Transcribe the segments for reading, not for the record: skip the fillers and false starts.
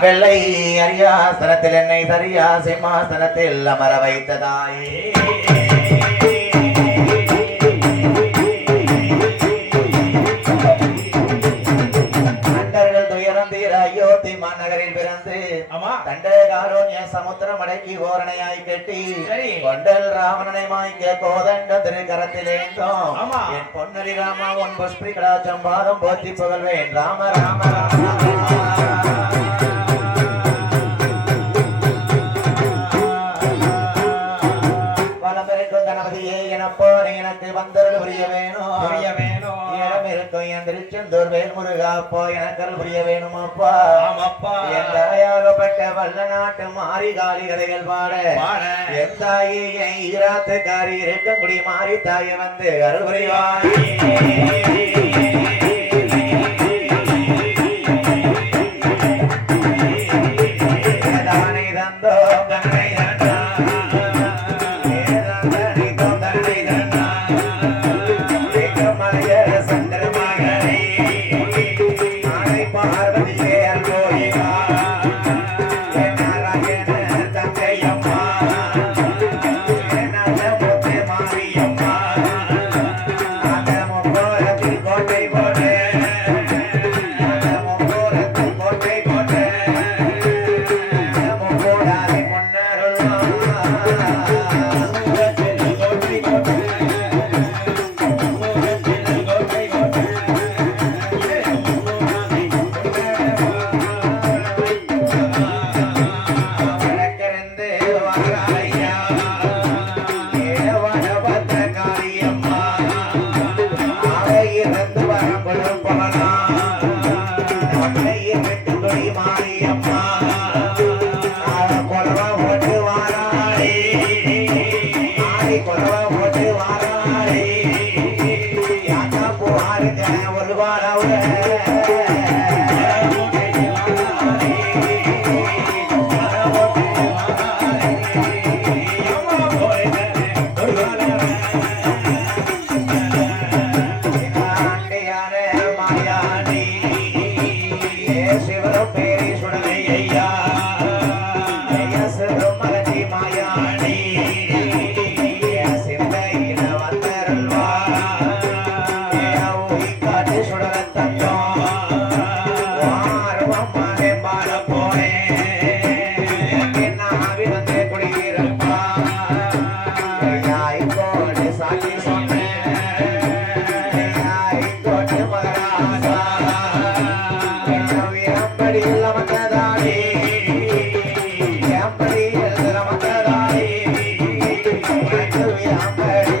வெள்ளை அரியாசனத்தில் என்னை சரியா சிம்மாசனத்தில் அமர வைத்ததாயே அண்டர்கள் துயரம் தீர அயோத்தி மாநகரில் பிறந்து தண்டகாரோன்ய சமுத்திரம் அடக்கி ஓரணையாய் கட்டி கொண்டல் ராவணனை வாங்கிய கோதண்ட திருக்கரத்திலேந்தோம் என் பொன்னரி ராமா உன் புஷ்பி கடாச்சம் பாதம் போற்றி புகழ்வேன் ராம ராம ராம எனக்கு வந்தருள் புரிய வேணும் இடம் இருக்கும் என் திருச்செந்தூர் வேல்முருகா அப்போ எனக்கு புரிய வேணும் அப்பா என் தாயாகப்பட்ட வல்ல நாட்டு மாறி காலி கதைகள் பாட என் தாயி என் ஈராத்துக்காரி இருக்கங்குடி மாறி தாய வந்து அருள் புரிவாய்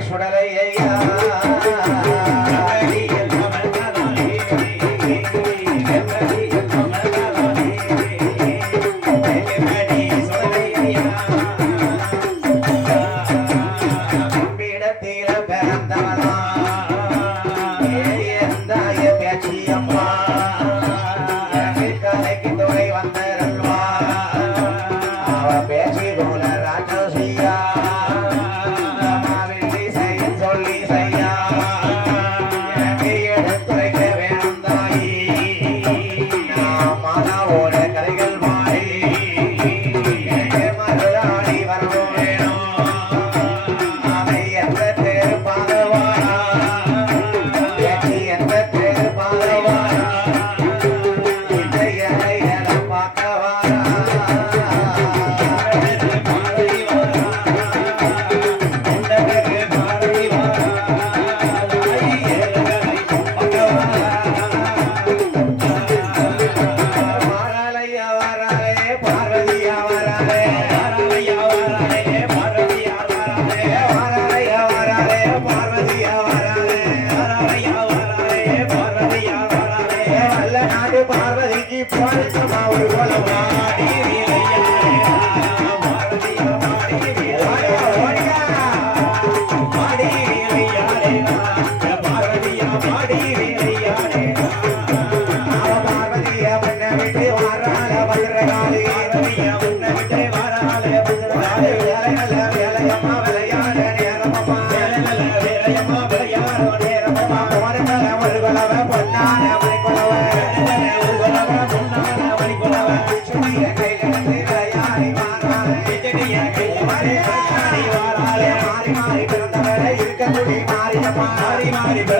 சுடலை ஐயா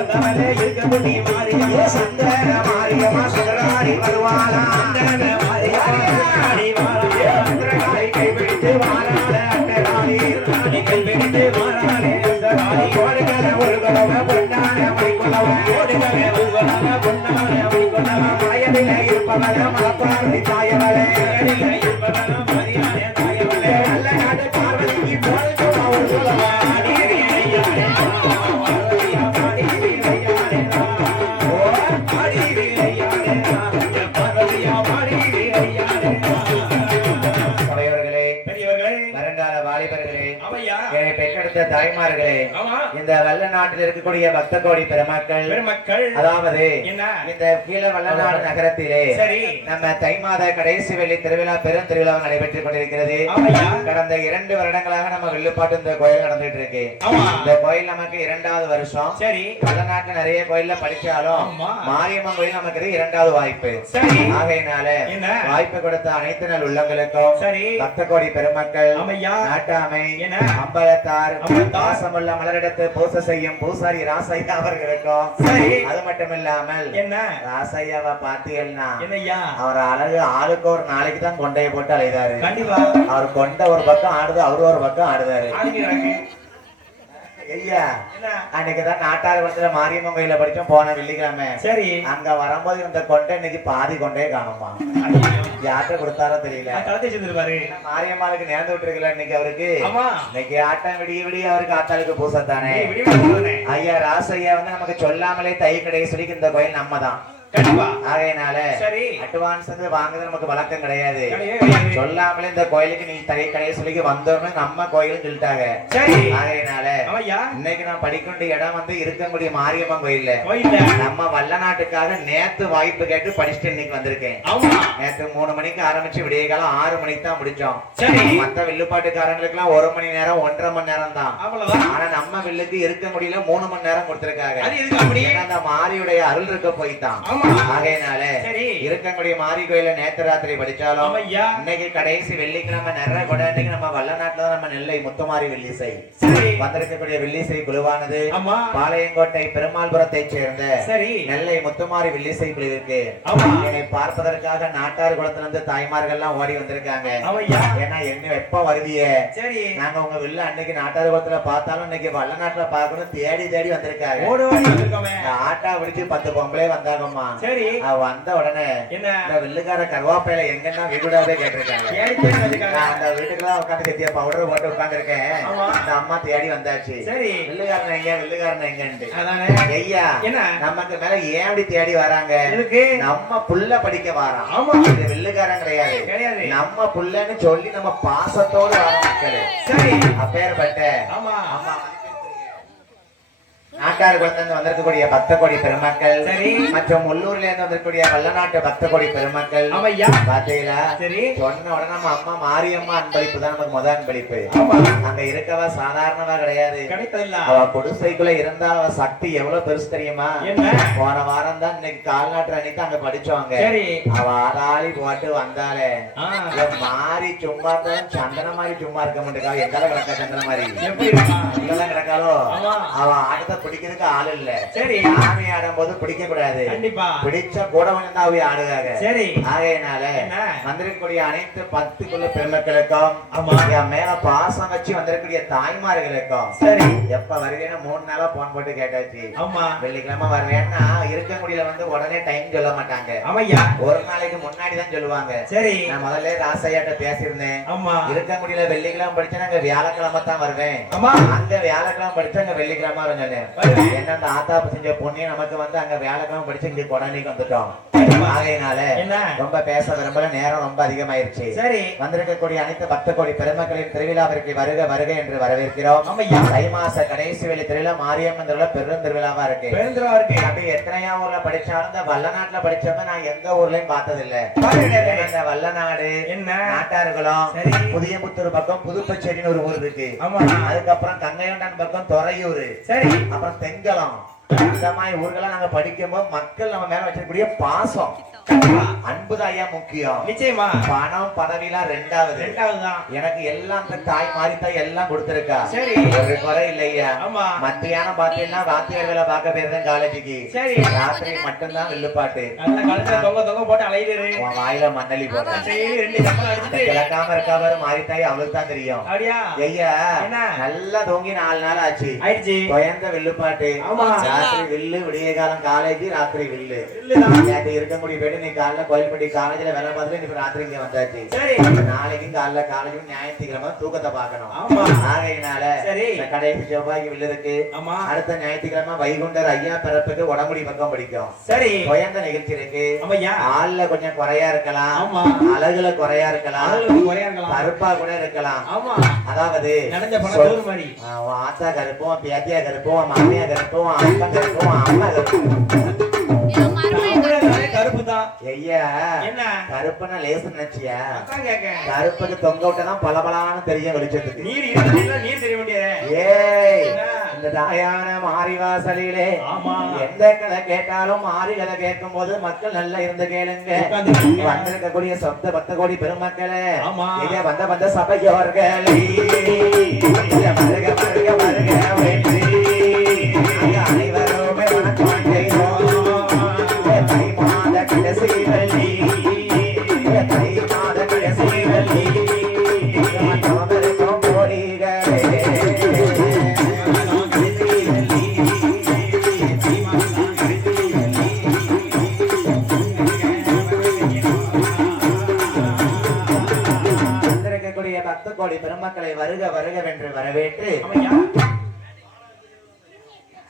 வந்தவளே இருக்கக்கூடிய மாரியம்மா சந்தன மாரியம்மா சுடராடி வருவாளா சந்தன மாரியம்மா கைபிடித்து வாராள அட்டராளி கைபிடித்து வாராளே அந்தராளி ஓடுகிற ஒரு குலவ பொன்னான மணிக்குலவ ஓடுகவே உருவலாக பொன்னான மணிக்கொள்ளவா வயதில இருப்பவள மலப்பார்வை தாயவளே மகளிலே இருப்பவளா மரியாதை தாயவளே நல்ல நாடு பார்வதிக்கு போறது ஒரு குலவா பெற்றெடுத்த தாய்மார்களே இந்த வெள்ள நாட்டில் இருக்கக்கூடிய பக்த கோடி பெருமக்கள் அதாவது இந்த கீழ வல்லநாடு நகரத்திலே நம்ம தை மாத கடைசி வெள்ளி திருவிழா பெரும் திருவிழா நடைபெற்றுக் கொண்டிருக்கிறது. கடந்த 2 வருடங்களாக நம்ம வில்லுப்பாட்டு இந்த கோயில் நடந்துட்டு இருக்கு. இந்த கோயில் நமக்கு 2வது வருஷம். வல்லநாட்டுல நிறைய கோயில்ல படிச்சாலும் மாரியம்மன் கோயில் நமக்கு 2வது வாய்ப்பு. ஆகையினால வாய்ப்பு கொடுத்த அனைத்து நல் உள்ளங்களுக்கும் பக்த கோடி பெருமக்கள் நாட்டாமை அம்பலத்தார் பாசமுள்ள மலரிடத்து பூசை செய்யும் பூசாரி ராசையா அவர்களுக்கும் அது மட்டும் இல்லாமல் ராசையாவை பார்த்தீங்கன்னா அவர் அழகு ஆளுக்கு ஒரு நாளைக்கு தான் கொண்டைய போட்டு அலைதாரு. அவர் கொண்ட ஒரு பக்கம் ஆடுது, அவரு ஒரு பக்கம் ஆடுதாரு. ஐயா அன்னைக்குதான் நாட்டார் குளத்துல மாரியம்மன் கோயில படிச்சோம் போன வெள்ளிக்கிழமை. அங்க வரும்போது இந்த கொண்டை இன்னைக்கு பாதி கொண்டே காணுமா, யார்கிட்ட கொடுத்தாரோ தெரியல. மாரியம்மாளுக்கு நேர்ந்து விட்டுருக்கல இன்னைக்கு அவருக்கு. இன்னைக்கு ஆட்டம் விடிய விடிய அவருக்கு ஆட்டாளுக்கு பூசத்தானே. ஐயா ராசையா வந்து நமக்கு சொல்லாமலே தை கடையை சொல்லி இந்த கோயில் நம்ம தான். ஆகையினால அட்வான்ஸ் வந்து வாங்குறது நமக்கு வழக்கம் கிடையாது. சொல்லாமலே இந்த கோயிலுக்கு நீ தை கடையை சொல்லி வந்தோம்னு நம்ம கோயிலும் சொல்லிட்டாங்க. ஆகையினால இன்னைக்கு நான் படிக்கின்ற இடம் வந்து இருக்கக்கூடிய மாரியம்மன் கோயில்ல நம்ம வல்ல நாட்டுக்காக நேத்து வாய்ப்பு கேட்டு படிச்சுட்டு இன்னைக்கு வந்திருக்கேன். நேத்து 3 மணிக்கு ஆரம்பிச்சு விடிய காலம் 6 மணிக்கு தான் முடிச்சோம். மத்த வில்லுப்பாட்டுக்காரங்களுக்கு எல்லாம் 1 மணி நேரம் 1.5 மணி நேரம் தான். ஆனா நம்ம வில்லுக்கு இருக்க முடியல 3 மணி நேரம் கொடுத்திருக்காங்க. அந்த மாரியுடைய அருள் இருக்க போய்தான். ஆகையினால இருக்கக்கூடிய மாரி கோயில நேத்து ராத்திரி படிச்சாலும் இன்னைக்கு கடைசி வெள்ளிக்கிழமை நிறைய கூட இன்னைக்கு நம்ம வல்லநாட்டுல நம்ம நெல்லை முத்துமாரி வெள்ளிசை வந்திருக்கக்கூடிய வெள்ளிசை குழுவானது பாளையங்கோட்டை பெருமாள்புரத்தை சேர்ந்த நெல்லை முத்துமாரி வெள்ளிசை குழுவிற்கு என்னை பார்ப்பதற்காக நாட்டார் குளத்திலிருந்து தாய்மார்கள் எல்லாம் ஓடி வந்திருக்காங்க. ஏன்னா என்ன எப்ப வருவிய நாங்க உங்க வில்ல அன்னைக்கு நாட்டார் குளத்துல பார்த்தாலும் இன்னைக்கு வல்லநாட்டுல பாக்கணும் தேடி தேடி வந்திருக்காங்க. ஆட்டா பிடிச்சு 10 பொம்பளே வந்தாங்கம்மா. வந்த உடனே இந்த வில்லுக்கார கருவாப்பையில எங்கன்னா வீடுடாவே கேட்டிருக்காங்க. அந்த வீட்டுக்குலாம் உட்காந்து கட்டிய பவுடர் போட்டு உட்கார்ந்து இருக்கேன். அந்த அம்மா தேடி வந்தாச்சு. வில்லுக்காரன் எங்க வில்லுக்காரன் எங்கன்ட்டு. ஐயா நமக்கு மேல ஏன் அப்படி தேடி வராங்க? நம்ம புள்ள படிக்க வரான். இது வில்லுக்காரன் கிடையாது, நம்ம புள்ளன்னு சொல்லி நம்ம பாசத்தோடு வர மக்கள். அப்பேற்பட்ட நாட்டார் குளத்திலிருந்து வந்திருக்கக்கூடிய பக்த கோடி பெருமக்கள் மற்றும் உள்ளூர்ல இருந்து வந்திருக்கக்கூடிய வல்லநாட்டு பக்த கோடி பெருமக்கள் பாத்தீங்களா? சொன்ன உடனே நம்ம அம்மா மாரியம்மா அன்பளிப்பு தான் நமக்கு முதல் அன்பளிப்பு. அங்க இருக்கவ சாதாரணவா கிடையாது. அவ குடிசைக்குள்ள இருந்தா அவ சக்தி எவ்வளவு பெருசு தெரியுமா? போன வாரம் தான் இன்னைக்கு கால்நாட்டு அன்னைக்கு அங்க படிச்சோங்க. அவ ஆடாளி போட்டு வந்தாலே மாறி சும்மா இருந்தாலும் சந்தன மாதிரி சும்மா இருக்க மாட்டேக்கா. எந்தால கிடக்கா சந்தன மாதிரி இல்லதான் கிடக்காலோ. அவ ஆட்டத்தை பிடிக்கிறதுக்கு ஆள் இல்ல. சாமி ஆடும் போது பிடிக்க கூடாது, பிடிச்ச கூட கொஞ்சம் தான் ஆடுகாங்க. ஆகையினால வந்திருக்கக்கூடிய அனைத்து 10 குழு பெருமக்களுக்கும் மேல பாசம் வச்சு வந்திருக்கக்கூடிய தாய்மார்களுக்கும் எப்ப வருவேன்னு 3 நாளா போன் போட்டு கேட்டாச்சு. வெள்ளிக்கிழமை வருவேன்னா இருக்க முடியல வந்து உடனே டைம் சொல்ல மாட்டாங்க. ஒரு நாளைக்கு முன்னாடி தான் சொல்லுவாங்க. நான் முதல்ல ராசையாட்ட பேசியிருந்தேன். இருக்க முடியல வெள்ளிக்கிழமை படிச்சா நாங்க வியாழக்கிழமை தான் வருவேன். அங்க வியாழக்கிழமை படிச்சா அங்க வெள்ளிக்கிழமை சொன்னேன். என்ன அந்த ஆத்தாப்பு செஞ்ச பொண்ணு நமக்கு வந்து அங்க வேலைக்கிழமை படிச்சு இங்க கொடானிக்கு வந்துட்டோம். ஆகையினால ரொம்ப பேச விரும்பல, நேரம் ரொம்ப அதிகமாயிருச்சு. வந்திருக்கக்கூடிய அனைத்து பக்த கோடி பெருமக்களின் திருவிழாவிற்கு வருக வருக என்று வரவேற்கிறோம். தை மாச கடைசி வெள்ளி திருவிழா மாரியம்மன் திருவிழா பெரும் திருவிழாவா இருக்கு. அப்படி எத்தனையா ஊர்ல படிச்சாலும் இந்த வல்லநாட்டுல படிச்சவங்க நான் எந்த ஊர்லயும் பார்த்ததில்லை. இந்த வல்லநாடு நாட்டார்களும் புதியபுத்தூர் பக்கம் புதுப்பச்சேரின்னு ஒரு ஊர் இருக்கு. அதுக்கப்புறம் கங்கையொண்டன் பக்கம் துறையூர், அப்புறம் தெங்கலம், இந்த மாதிரி ஊர்களெல்லாம் நாங்க படிக்கும்போது மக்கள் நம்ம மேல வச்சிருக்கக்கூடிய பாசம் அன்புதான் ஐயா முக்கியம். நிச்சயமா பணம் பதவிலாம் ரெண்டாவது தான். எனக்கு எல்லாம் அந்த தாய் மாறி தாய் எல்லாம் கொடுத்திருக்கா. சரி. ஒரு குறை இல்லையா? ஆமா. மத்தியானம் பாத்தீங்கன்னா வாத்தியார் வேலை பார்க்க போயிருந்தேன் காலேஜுக்கு. சரி. ராத்திரி மட்டும்தான் வில்லுப்பாட்டு. நல்ல கழுத்துல தொங்க போட்டு அலையுது. உன் வாயில மண்ணலி போட்டேன். சரி, 2 சம்பளம் எடுத்துட்டு கிளக்காம இருக்கா பாரு மாறி தாய் அவளுக்கு தான் தெரியும். அப்படியா? ஐயா என்ன? நல்லா தூங்கி 4 நாள் ஆச்சு. ஆயிடுச்சு. குயந்த வில்லுப்பாட்டு. ஆமா. ராத்திரி வில்லு, விடிய காலம் காலேஜ், ராத்திரி வில்லு. நேற்று இருக்க முடியும் போயிட்டு நீ காலைல கோயில்பட்டி காலேஜ்ல வேலை பார்த்துட்டு இப்ப ராத்திரி இங்க வந்தாச்சு. சரி. நாளைக்கும் காலைல காலேஜும் ஞாயிற்றுக்கிழமை தூக்கத்தை பார்க்கணும். ஆமா. ஆகையினால சரி. கடைசி செவ்வாய்க்கு வில்லு இருக்கு. ஆமா. அடுத்த ஞாயிற்றுக்கிழமை வைகுண்டர் ஐயா பிறப்புக்கு உடம்புடி பக்கம் படிக்கும். சரி. குயந்த நிகழ்ச்சி இருக்கு. ஆமாய்யா. ஆள்ல கொஞ்சம் குறையா இருக்கலாம். ஆமா. அழகுல குறையா இருக்கலாம். அழகுல குறையா இருக்கலாம். கருப்பா கூட இருக்கலாம். ஆமா. அதாவது நனைஞ்ச பணம் தூர் மாதிரி. உன் ஆத்தா கருப்பும், பேத்தியா கருப்பும், மாமியா கருப்பும், அப்பன் கருப்பும், அம்மா கருப்பும். கருப்பு தான். ஐயா என்ன கருப்புன்னா லேசு நினைச்சியா? அதான் கேக்கேன். கருப்புக்கு தொங்க விட்டதான் பலபலான்னு தெரியும் வெளிச்சத்துக்கு. நீர் இருந்தா நீர் தெரிய வேண்டியது. ஏய் இந்த தாயான மாரிவாசலிலே ஆமா. எந்த கதை கேட்டாலும் மாறி கதை கேட்கும் போது மக்கள் நல்லா இருந்து கேளுங்க. வந்திருக்கக்கூடிய சொந்த 10 கோடி பெருமக்களே, ஆமா. ஐயா வந்த சபையோர்களே, வருக வருக வருக வெற்றி அனைவருமே வணக்கம் செய்வோம். தை மாத கடைசி வெள்ளி, தை மாத கடைசி வெள்ளி, தவறுக்கும் கோடிகளே. வந்திருக்கக்கூடிய 10 கோடி பெருமக்களை வருக வருகவென்று வரவேற்று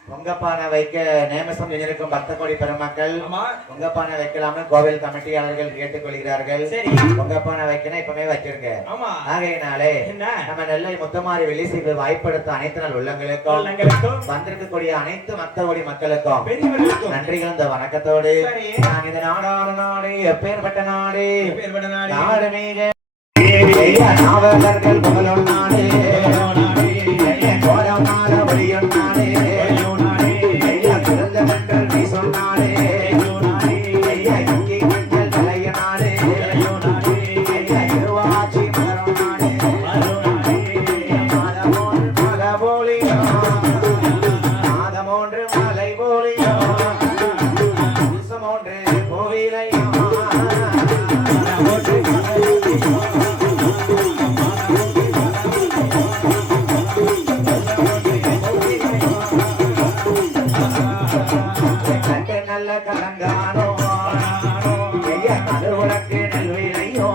பொங்கப்பானை வைக்க நேமசம் செஞ்சிருக்கும் 10 கோடி பெருமக்கள் பொங்கப்பானை வைக்கலாம்னு கோவில் கமிட்டியாளர்கள் கேட்டுக்கொள்கிறார்கள். சரி. பொங்கப்பானை வைக்கணும் இப்பவே வச்சிருங்க. ஆமா. ஆகையினாலே நம்ம நெல்லை முத்துமாரி வெள்ளிசைக்கு வாய்ப்படுத்த அனைத்து நாள் உள்ளங்களுக்கும் வந்திருக்கக்கூடிய அனைத்து 10 கோடி மக்களுக்கும் நன்றி கலந்த வணக்கத்தோடு நான் இந்த நாடான நாடு எப்பேற்பட்ட நாடு நாடு மீக நாவலர்கள் புகழும் நாடு கோலமான ஒளியும் நாடு பிறந்தவர்கள் நீ சொன்னாலே ஐயா இங்கே மஞ்சள் தலைய நாடு ஐயா இருவாச்சி மலரும் நாடு மாதமோன்று மலை போலியோ மாதமோன்று மலை போலியோ விசமோன்று கோவிலையோ நல்ல கலங்கானோ ஐயா கருவுலக்கு நல்விலையோ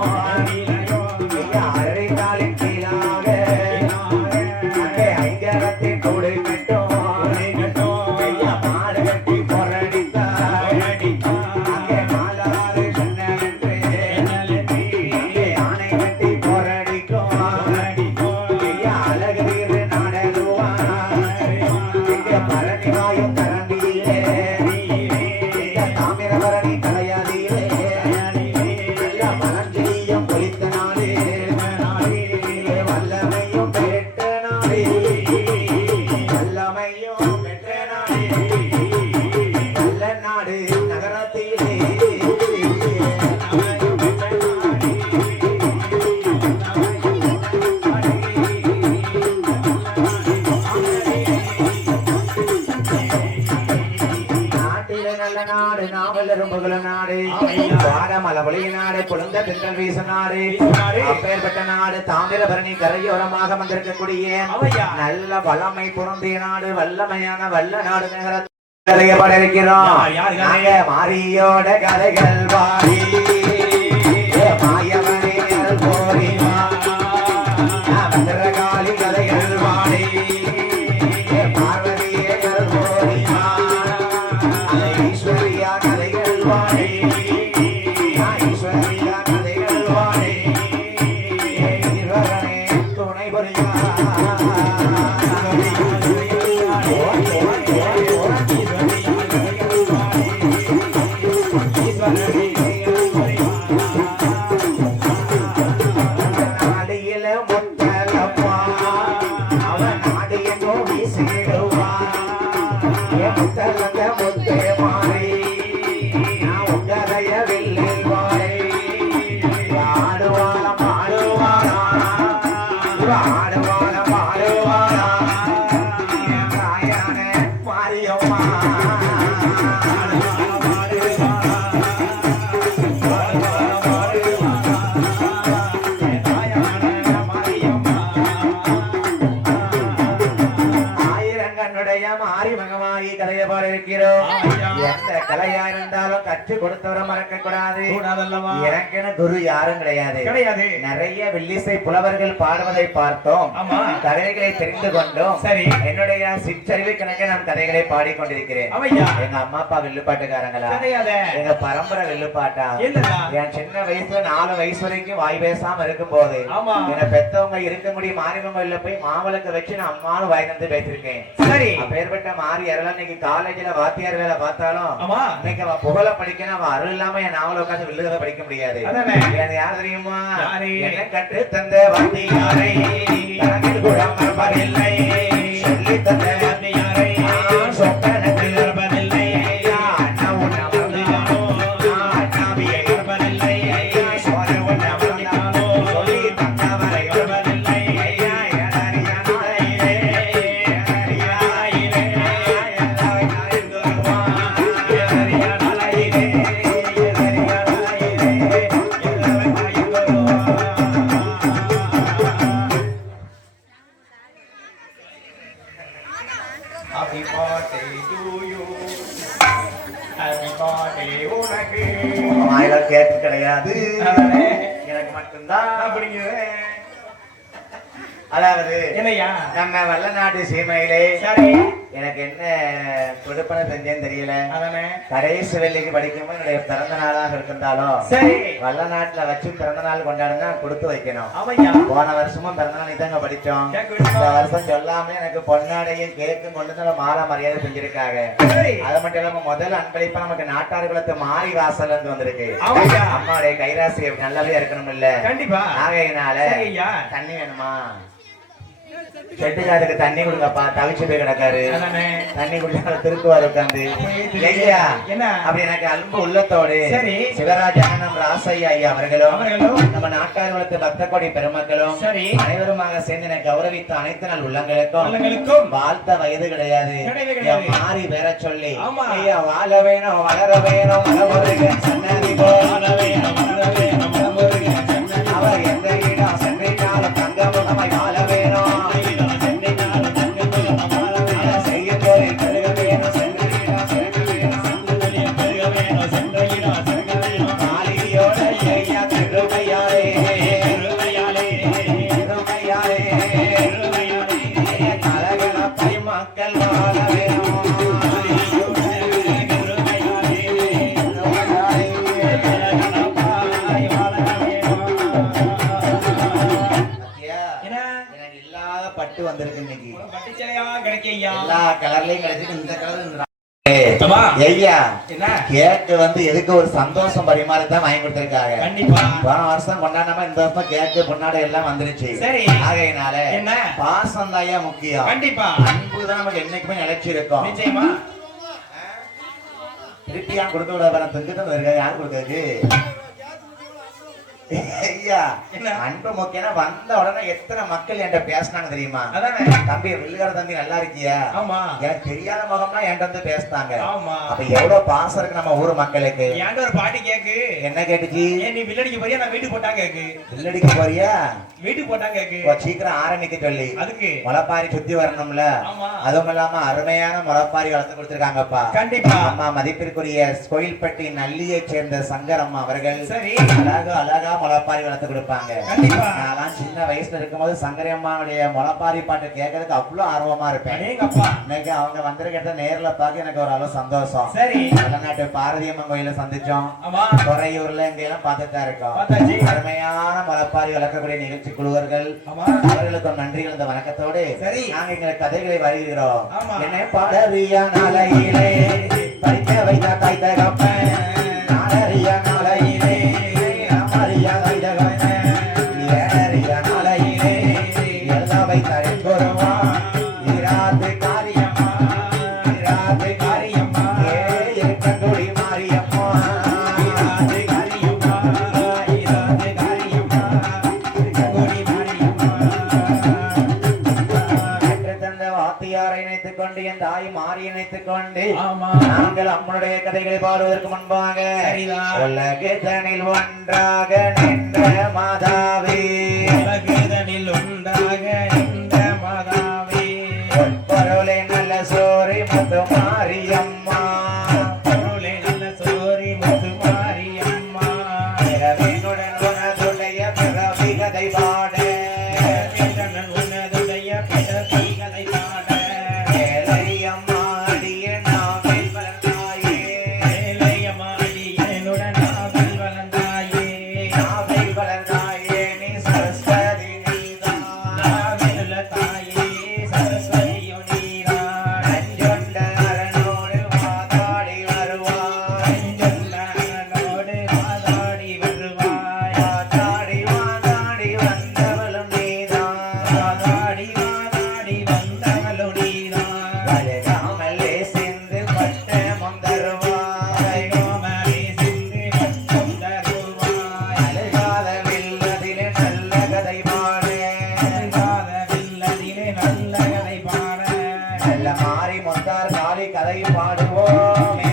ஐயா அரளி காலின் கீழாக அங்கே ஐங்கரத்தின் கூடு கட்டும் ஐயா மாடு கட்டி பொறடித்தார் அங்கே மாலாறு சொன்னே அங்கே ஆணை கட்டி பொறடிக்கும் ஐயா அழகு தீர்வு நாடகுவான் இங்கே பழனி வாயும் கரண்டியிலே தாமிரபரணி தலையாதியிலே எல்லா மலர்ஜியும் பொலித்த நாடு வல்லமையும் பெற்ற நாடு வல்லமையும் பெற்ற நாடு வல்ல நாடு நகரத்திலே நல்ல நாடு நாவலரும் புகழ நாடு வாரமலவழி நாடு குழந்தை பெண்கள் வீச நாடு அப்பேற்பட்ட நாடு தாமிரபரணி கரையோரமாக வந்திருக்கக்கூடிய நல்ல வல்லமை பொருந்திய நாடு வல்லமையான வல்ல நாடு நகரப்பட இருக்கிறோம். மாரியோட கதைகள் வாரி மாயவனே கோரிமா பத்திரகாளி கதைகள் வாடி பார்வதியே கோரிமா ஈஸ்வரியா கதைகள் வாடி ஈஸ்வரியா கதைகள் வாடி ஈஸ்வரனே துணை புரியா ஈஸ்வரனே போல இருக்கிறோம். எந்த கலையா இருந்தாலும் கற்று கொடுத்தவரை மறக்க கூடாது. எனக்கென குரு யாரும் கிடையாது. நிறைய வில்லிசை புலவர்கள் பாடுவதை பார்த்தோம், கதைகளை தெரிந்து கொண்டோம். சரி, என்னுடைய சிற்றறிவு கணக்கே நான் கதைகளை பாடிக்கொண்டிருக்கிறேன். எங்க அம்மா அப்பா வில்லுப்பாட்டுக்காரங்களா? எங்க பரம்பரை வில்லுப்பாட்டா? என் சின்ன வயசுல 4 வயசு வரைக்கும் வாய் பேசாம இருக்கும் போது என்ன பெத்தவங்க இருக்க முடியும் மாரியம்மன் போய் மாவளுக்கு வச்சு நான் அம்மாவும் வாய் வந்து பேசிருக்கேன். சரி, அப்பேற்பட்ட மாறி அருளா இன்னைக்கு காலேஜ்ல வாத்தியார் வேலை பார்த்தாலும் இன்னைக்கு அவன் புகழ படிக்கணும், அவன் அருள் இல்லாம என் நாவல உட்காந்து வில்லுகதை படிக்க முடியாது. எனக்கு யார் தெரியுமா? என்ன கற்று தந்த வாத்தியாரை கணக்கில் கூட மறப்பதில்லை, சொல்லி தந்த வாத்தியாரை சொக்கனத்தில் மறப்பதில்லை, அண்ணா உன்ன மறந்தானோ அண்ணாவியை மறப்பதில்லை, சோர உன்ன மறந்தானோ சொல்லி தந்தவரை மறப்பதில்லை. Happy birthday to you. Happy birthday உனக்கு. வாயில கேக்கு கிடையாது, எனக்கு மட்டும்தான் அப்படிங்குது. அதாவது என்னையா நம்ம வல்லநாட்டு சீமையிலே சரி எனக்கு என்ன கொடுப்பனை செஞ்சேன்னு தெரியல. கடைசி வெள்ளிக்கு படிக்கும்போது என்னுடைய பிறந்த நாளாக இருந்தாலும் சரி வல்லநாட்டுல வச்சு பிறந்த நாள் கொண்டாடுனா கொடுத்து வைக்கணும். போன வருஷமும் பிறந்த நாள் இதாங்க படிச்சோம். இந்த வருஷம் சொல்லாம எனக்கு பொன்னாடையும் கேக்கும் கொண்டு வந்து மாலை மரியாதை செஞ்சிருக்காங்க. அது மட்டும் இல்லாம முதல் அன்பளிப்பா நமக்கு நாட்டார் குலத்து மாறி வாசல் இருந்து வந்திருக்கு. அம்மாவுடைய கைராசி நல்லபடியா இருக்கணும் இல்ல? கண்டிப்பா. ஆகையினால தண்ணி வேணுமா? செட்டுக்காருக்கு தண்ணி கொடுங்கப்பா, தவிச்சு போய் கிடக்காரு. தண்ணி குடிச்சா திருக்குவார் உட்காந்து ஐயா அப்படி எனக்கு அன்பு உள்ளத்தோடு சிவராஜ் அண்ணன் ராசையா ஐயா அவர்களும் நம்ம நாட்டார் குலத்து பக்த கோடி பெருமக்களும் அனைவருமாக சேர்ந்து எனக்கு கௌரவித்த அனைத்து நாள் உள்ளங்களுக்கும் வாழ்த்த வயது கிடையாது. மாறி வேற சொல்லி ஐயா வாழ வேணும் வளர வேணும் சன்னதி போல வேணும் அவர் எந்த இடம் சென்றினாலும் தங்க முகமாய் வாழ வேணும். பட்டு வந்திருக்கு இன்னைக்கு. எல்லா கலர்லயும் கிடைச்சிட்டு இந்த கலர் ஐயா கேக்கு வந்து எதுக்கு ஒரு சந்தோஷம் பரிமாறத்தான் வாங்கி கொடுத்திருக்காங்க. கண்டிப்பா போன வருஷம் கொண்டாடாம இந்த வருஷம் கேக்கு பொன்னாடை எல்லாம் வந்துருச்சு. சரி ஆகையினால என்ன பாசம் தாயா முக்கியம். கண்டிப்பா அன்புதான் நமக்கு என்னைக்குமே நிலைச்சிருக்கும். நிச்சயமா திருப்பியா கொடுத்து விட துங்கிட்டு இருக்க யாரு கொடுத்தது ஐயா அன்பு முக்கியம்னா வந்த உடனே எத்தனை மக்கள் என்கிட்ட பேசினாங்க தெரியுமா? தம்பி வில்லுகார தம்பி நல்லா இருக்கியா? எனக்கு தெரியாத முகம்னா என்கிட்ட வந்து பேசினாங்க. அப்ப எவ்வளவு பாசம் இருக்கு நம்ம ஊர் மக்களுக்கு. என்கிட்ட ஒரு பாட்டி கேக்கு என்ன கேட்டுச்சு? நீ வில்லடிக்க போறியா நான் வீட்டுக்கு போட்டா கேக்கு? வில்லடிக்க போறியா வீட்டுக்கு போட்டா கேக்கு? சீக்கிரம் ஆரம்பிக்க சொல்லி அதுக்கு முளைப்பாரி சுத்தி வரணும்ல. அதுவும் இல்லாம அருமையான முளைப்பாரி வளர்த்து கொடுத்திருக்காங்கப்பா. கண்டிப்பா அம்மா மதிப்பிற்குரிய கோயில்பட்டி நல்லியை சேர்ந்த சங்கர் அம்மா அவர்கள் சரி அழகா முளைப்பாரி வளர்த்து கொடுப்பாங்க. நான் சின்ன வயசுல இருக்கும்போது சங்கரியம்மாவுடைய முளைப்பாரி பாட்டு கேட்கறதுக்கு அவ்வளவு ஆர்வமா இருப்பேன். இன்னைக்கு அவங்க வந்திருக்கிறத நேர்ல பார்க்க எனக்கு ஒரு அளவு சந்தோஷம். சரி வல்லநாட்டு பாரதியம்மன் கோயில சந்திச்சோம், துறையூர்ல எங்க எல்லாம் பார்த்துட்டு தான் இருக்கோம். அருமையான முளைப்பாரி வளர்க்கக்கூடிய நிகழ்ச்சி குழுவர்கள் அவர்களுக்கு நன்றி கலந்த வணக்கத்தோடு சரி நாங்க எங்க கதைகளை வருகிறோம். என்ன பாடறியா நாளையிலே படிக்க வைத்த தாய் தகப்பன் நாடறியா நாளையிலே தாய் மாறி இணைத்துக் கொண்டு நாங்கள் அம்மனுடைய கதைகளை பாடுவதற்கு முன்பாக உலகதனில் ஒன்றாக நின்ற மாதாவே உலகதனில் ஒன்றாக நின்ற மாதாவே பொருளை நல்ல சோரை முத்து மாரியம் போமே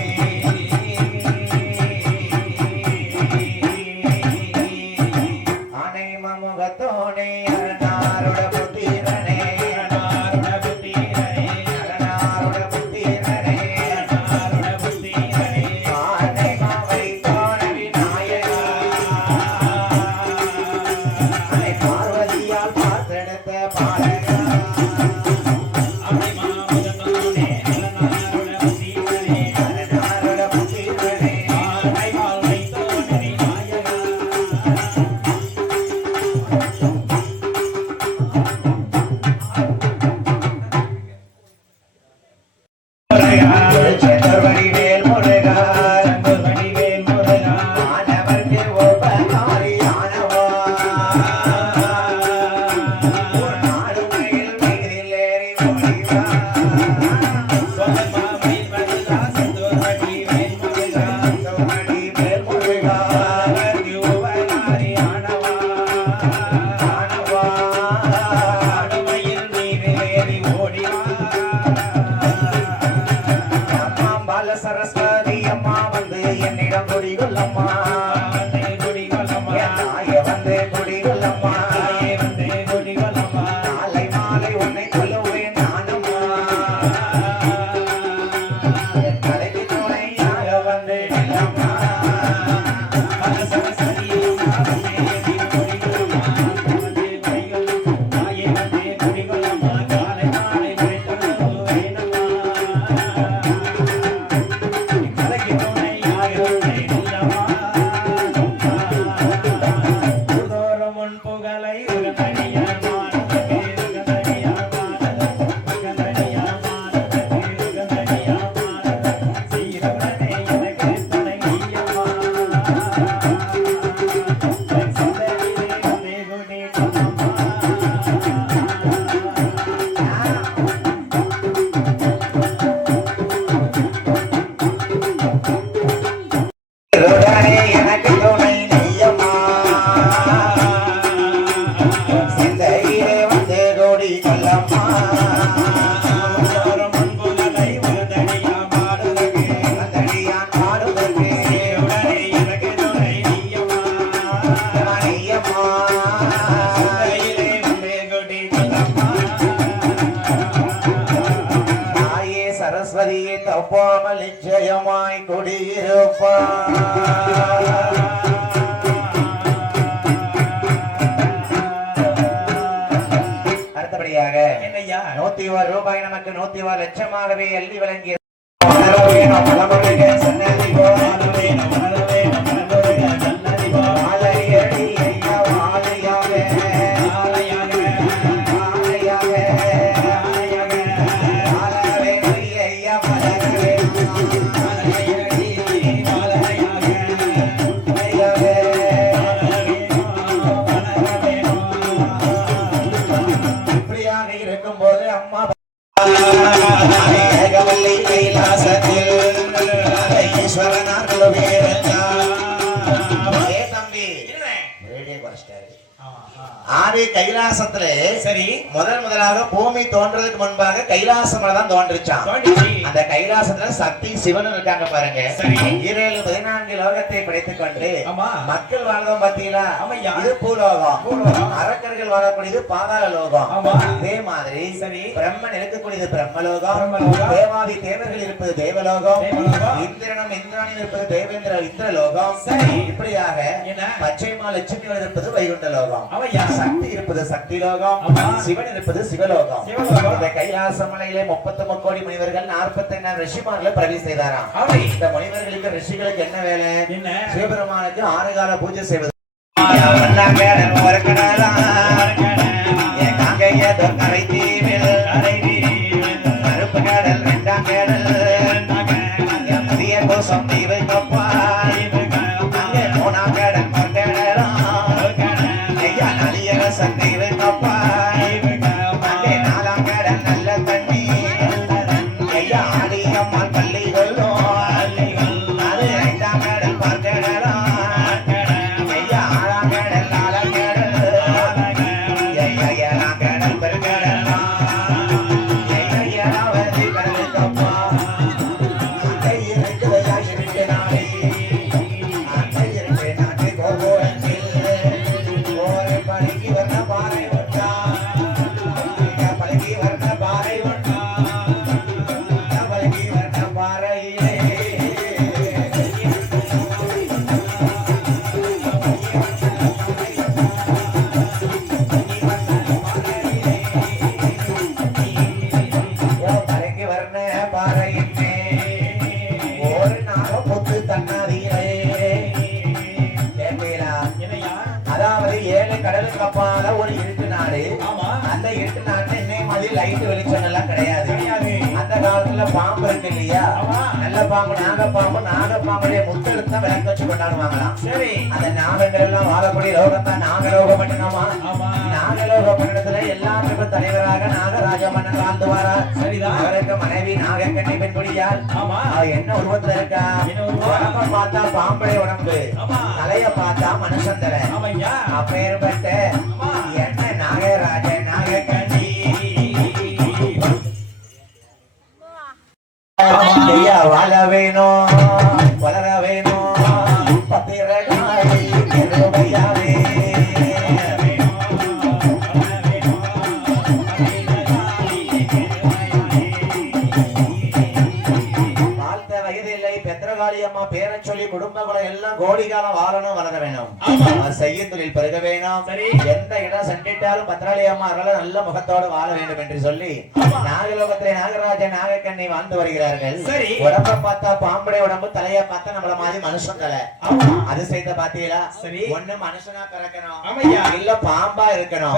அனை மமுகத்தோனே அரணாருட புத்திரனே சரஸ்வதியை தப்பாமல் நிச்சயமாய் குடியிருப்பார். அடுத்தபடியாக என்னையா 101 ரூபாய் நமக்கு 101 லட்சமாகவே எள்ளி வழங்கிய இருக்கும்போது அம்மா கைலாசத்தில் ஈஸ்வரனார்கள் தம்பி ரேடியோ குறைச்சிட்டாரு. ஆதி கைலாசத்துல சரி முதலாக பூமி தோன்றதுக்கு முன்பாக கைலாசம் தான் தோன்றுச்சான். அந்த கைலாசத்துல சக்தி சிவன் இருக்காங்க பாருங்க. 14 லோகத்தை படைத்துக் கொண்டு மக்கள் வாழ்ந்தோம் பாத்தீங்களா, இது பூலோகம். அரக்கர்கள் வாழக்கூடியது பாதாள லோகம். அதே மாதிரி பிரம்மன் இருக்கக்கூடியது பிரம்மலோகம். தேவாதி தேவர்கள் இருப்பது தேவலோகம். இந்திரனும் இந்திராணியும் இருப்பது தேவேந்திர இந்திரலோகம். இப்படியாக பச்சைமா லட்சுமி இருப்பது வைகுண்ட லோகம். சக்தி இருப்பது சக்தி லோகம். சிவன் இருப்பது சிவலோகம். இந்த கைலாச மலையிலே 33 கோடி முனிவர்கள் 45 ரிஷிமார்களை பிரவேசம் செய்தாராம். இந்த முனிவர்களுக்கு ரிஷிகளுக்கு என்ன வேலை? சிவபெருமானுக்கு 6 கால பூஜை செய்வது. கருப்பு கடல் 2ஆம் கடல் புதிய கோசம் தீவை கப்பா 3ஆம் கடல் சக்தி வைக்கப்பா 4ஆம் கடல் நல்ல தண்ணி ஐயா ஆடியம்மாள் பள்ளிகளும் அது 5ஆம் கடல் பார்க்கடலாம் ஐயா 6ஆம் கடல் 4ஆம் கடல் ஐயா 7ஆம் கடல் பெருங்கடலாம் ஐயா 7ஆவது கடலுக்கப்பா அந்த ஒரு நாகம் பொத்து தன்னாதீரே கேட்பீரா? அதாவது 7 கடலுக்கு அப்பால ஒரு இருட்டு நாடு. அந்த இருட்டு நாட்டுல இன்னைய மாதிரி லைட் வெளிச்சம் எல்லாம் கிடையாது. அந்த காலத்துல பாம்பு இருக்கு இல்லையா? நல்ல பாம்பு நாகப்பாம்பு. நாகப்பாம்புடைய முத்தெடுத்து தான் விளக்கு வச்சு கொண்டாடுவாங்களாம். சரி, அந்த நாகங்கள் எல்லாம் வாழக்கூடிய லோகம் தான் நாகலோக பட்டணமா. நாகலோக பட்டணத்துல எல்லாத்துக்கும் தலைவராக நாகராஜ மன்னன் வாழ்ந்துவாரா. சரிதான். அவருக்கு மனைவி நாகக்கண்ணை பெண்படியால் என்ன உருவத்துல இருக்கா? உடம்ப பார்த்தா பாம்புடைய உடம்பு, தலைய பார்த்தா மனுஷன் தலை. அப்பேற்பட்ட என்ன நாகராஜ நாகக்கண்ணி வாழ வேணும், வளர வேணும், பத்திரகாளி திருவையாவே அம்மா பேரை சொல்லி குடும்பங்களை எல்லாம் கோடி காலம் வாழணும், வளர வேணும், செய்யும் தொழில் பெருக வேணும். எந்த இடம் சென்றிட்டாலும் பத்திராளி அம்மா அவர்கள் நல்ல முகத்தோடு வாழ வேண்டும் என்று சொல்லி நாகலோகத்திலே நாகராஜ நாகக்கண்ணி வாழ்ந்து வருகிறார்கள். உடம்ப பார்த்தா பாம்புடைய உடம்பு, தலைய பார்த்தா நம்மள மாதிரி மனுஷன் தலை. அது செய்த பாத்தீங்களா? ஒண்ணு மனுஷனா பிறக்கணும், இல்ல பாம்பா இருக்கணும்.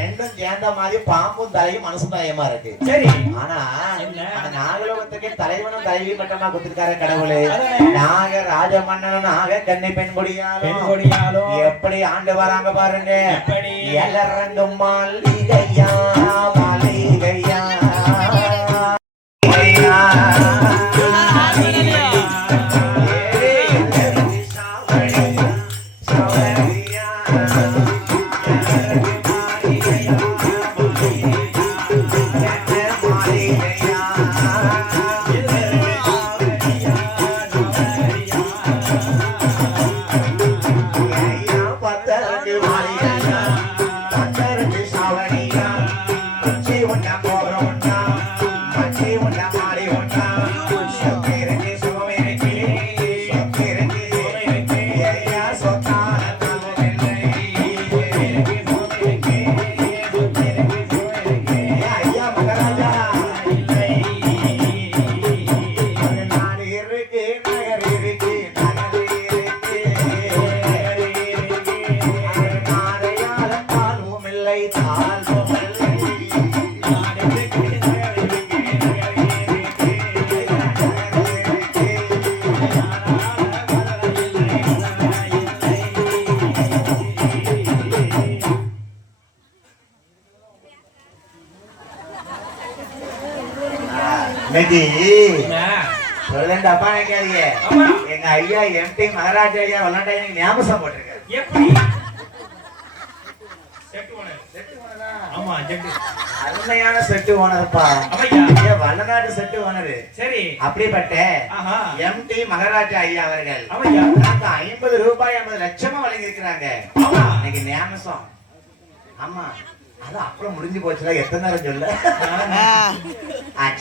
ரெண்டும் சேர்ந்த மாதிரி பாம்பும் தலையும் மனுஷன் தலையமா இருக்கு. சரி, ஆனா நாகலோகத்துக்கு தலைவனும் தலைவி மட்டமா கொடுத்திருக்காரு கடவுளே. நாகராஜ மன்னனும் நாகக்கண்ணி பெண்கொடியாலும் எப்படி ஆண்டு வராங்க பாருங்க. எல்லரங்கும் மாளிகையா மாளிகையா அப்பா நினைக்காதீங்க. எங்க ஐயா எம்டி மகாராஜா ஐயா வல்லாண்டா ஞாபகம் போட்டிருக்காரு. எப்படி அருமையான செட்டு ஓனர்ப்பா. Vallanadu set owner. சரி, அப்படிப்பட்ட எம்டி மகாராஜா ஐயா அவர்கள் 50 ரூபாய் 50 லட்சமா வழங்கி இருக்கிறாங்க. இன்னைக்கு ஞாபகம். ஆமா, அது அப்புறம் முடிஞ்சு போச்சுல. எத்தனை நேரம் சொல்ல.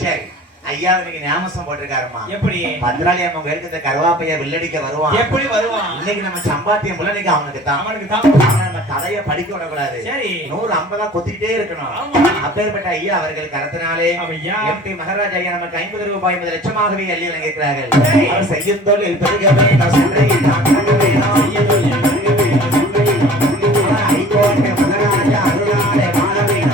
சரி, ஐயா இன்னைக்கு ஞாபகம் போட்டிருக்காருமா. எப்படி? பத்திராளி அம்மா எடுத்த கருவாப்பைய வில்லடிக்க வருவான். எப்படி வருவான்? இன்னைக்கு நம்ம சம்பாத்தியம் போல இன்னைக்கு அவனுக்கு தான் நம்ம கதையை படிக்க விடக்கூடாது. சரி, 150 கொத்திக்கிட்டே இருக்கணும். அப்பேற்பட்ட ஐயா அவர்கள் கரத்தினாலே எம்டி மகாராஜா ஐயா நமக்கு 50 ரூபாய் 50 லட்சமாகவே அள்ளி வழங்கியிருக்கிறார்கள். அவர் செய்யும் தொழில் பெருகவே மகாராஜா அருளாலே வாழ வேணும்.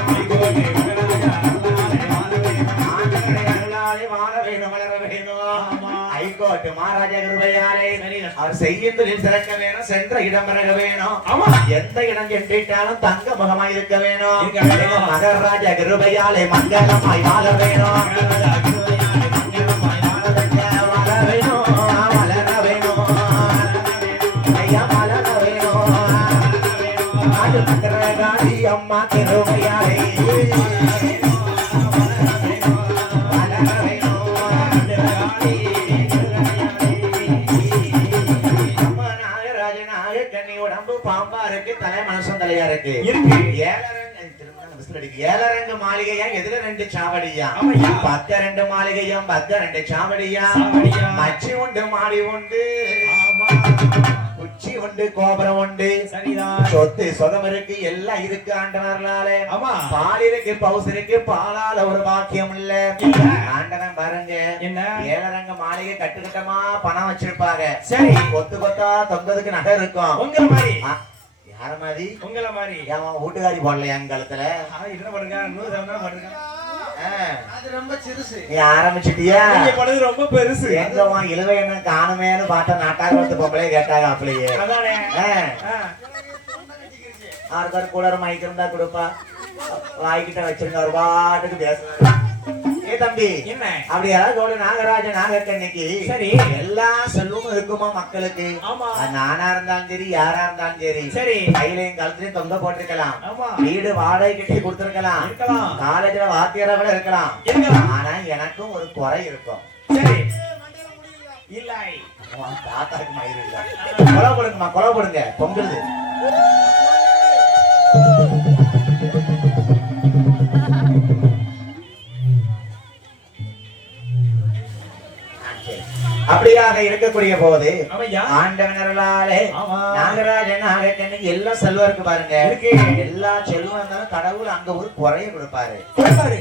மகாராஜா கிருபையாலே அவர் செய்யும் தொழில் சிறக்க வேணும், சென்ற இடம் பிறக வேணும். எந்த இடம் சென்றிட்டாலும் தங்க முகமாய் இருக்க வேணும். மகாராஜா கிருபையாலே மங்களமாய் வாழ வேணும். அம்மா கிருபையாலே பாம்பா இருக்கு, தலை மனுஷன் தலையா இருக்கு. ஏழரங்கு மாளிகையா, எதுல 2 சாவடியா? 10 மாளிகையும் 10 சாவடியா. மச்சி உண்டு மாடி உண்டு, உச்சி உண்டு கோபுரம் உண்டு சரிதான் சொத்து சுகம் இருக்கு எல்லாம் இருக்கு ஆண்டவர்களாலே ஆமா பால் இருக்கு பவுஸ் இருக்கு பாலால ஒரு பாக்கியம் இல்ல ஆண்டவன் பாருங்க என்ன ஏழரங்க மாளிகை கட்டுக்கட்டமா பணம் வச்சிருப்பாங்க சரி கொத்து கொத்தா தொங்கதுக்கு நகை இருக்கும் உங்கள மாதிரி யார மாதிரி உங்கள மாதிரி ஏன் வீட்டுக்காரி போடலையா என் காலத்துல என்ன பண்ணுங்க 100 பண்ணுங்க அது ரொம்ப சிறுசு நீ ஆரம்பிச்சிட்டியா நீங்க பண்ணது ரொம்ப பெருசு எங்கம்மா இழுவை என்ன காணுமேன்னு பார்த்தா நாட்டாக வந்து பொம்பளை கேட்டாங்க அப்படியே அதானே ஆறுகார் கூட மைக் இருந்தா கொடுப்பா வாய்கிட்ட வச்சிருங்க ஒரு பாட்டுக்கு பேசுறாங்க ஏ தம்பி என்ன அப்படி யாராவது நாகராஜ நாகக்கண்ணிக்கு சரி எல்லா செல்வமும் இருக்குமா மக்களுக்கு ஆமா அது நானா இருந்தாலும் சரி யாரா இருந்தாலும் சரி சரி கையிலையும் கழுத்துலையும் தொங்க போட்டிருக்கலாம் ஆமா வீடு வாடகை கட்டி கொடுத்திருக்கலாம் இருக்கலாம் காலேஜ்ல வாத்தியாரா கூட இருக்கலாம் இருக்கலாம் ஆனா எனக்கும் ஒரு குறை இருக்கும் சரி இல்லை தாத்தாக்கு மயிறு இல்ல கொலை கொடுங்கம்மா கொலை கொடுங்க பொங்குது அப்படியாக இருக்கக்கூடிய போது ஆண்டவனர்களாலே நாகராஜன் நாகக்கண்ணுக்கு எல்லா செல்வம் இருக்கு பாருங்க எல்லா செல்வம் இருந்தாலும் கடவுள் அங்க ஒரு குறைய கொடுப்பாரு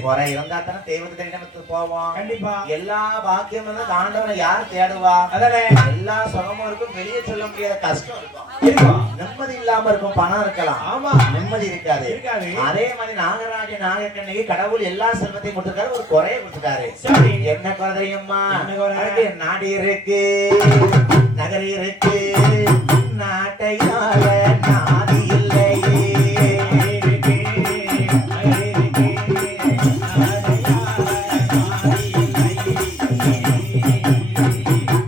குறை இருந்தா தானே தெய்வத்துக்கு போவோம் கண்டிப்பா எல்லா பாக்கியம் இருந்தா ஆண்டவனை யார் தேடுவா அதானே எல்லா சுகமும் இருக்கும் வெளியே சொல்ல முடியாத கஷ்டம் இருக்கும் இருக்கும் நிம்மதி இல்லாம இருக்கும் பணம் இருக்கலாம் ஆமா நிம்மதி இருக்காது அதே மாதிரி நாகராஜன் நாகக்கண்ணுக்கு கடவுள் எல்லா செல்வத்தையும் கொடுத்திருக்காரு ஒரு குறைய கொடுத்துட்டாரு என்ன குறை தெரியுமா நாடு இருக்கு நகர் இருக்கு நாட்டையால நாதி இல்லையே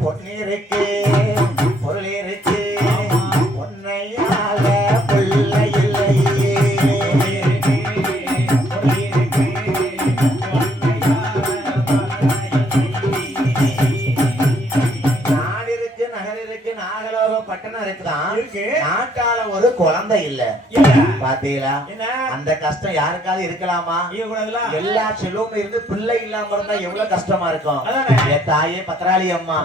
பொண்ணு இருக்கு பொருள் இருக்கு பொன்னையால பிள்ளை இல்லையே பட்டணம் இருக்குதான் நாட்டால ஒரு குழந்தை இல்ல பாத்தீங்களா அந்த கஷ்டம் யாருக்காவது இருக்கலாமா எல்லா செல்வமும் இருந்து பிள்ளை இல்லாம இருந்தா எவ்வளவு கஷ்டமா இருக்கும் என் தாயே பத்திராளி அம்மா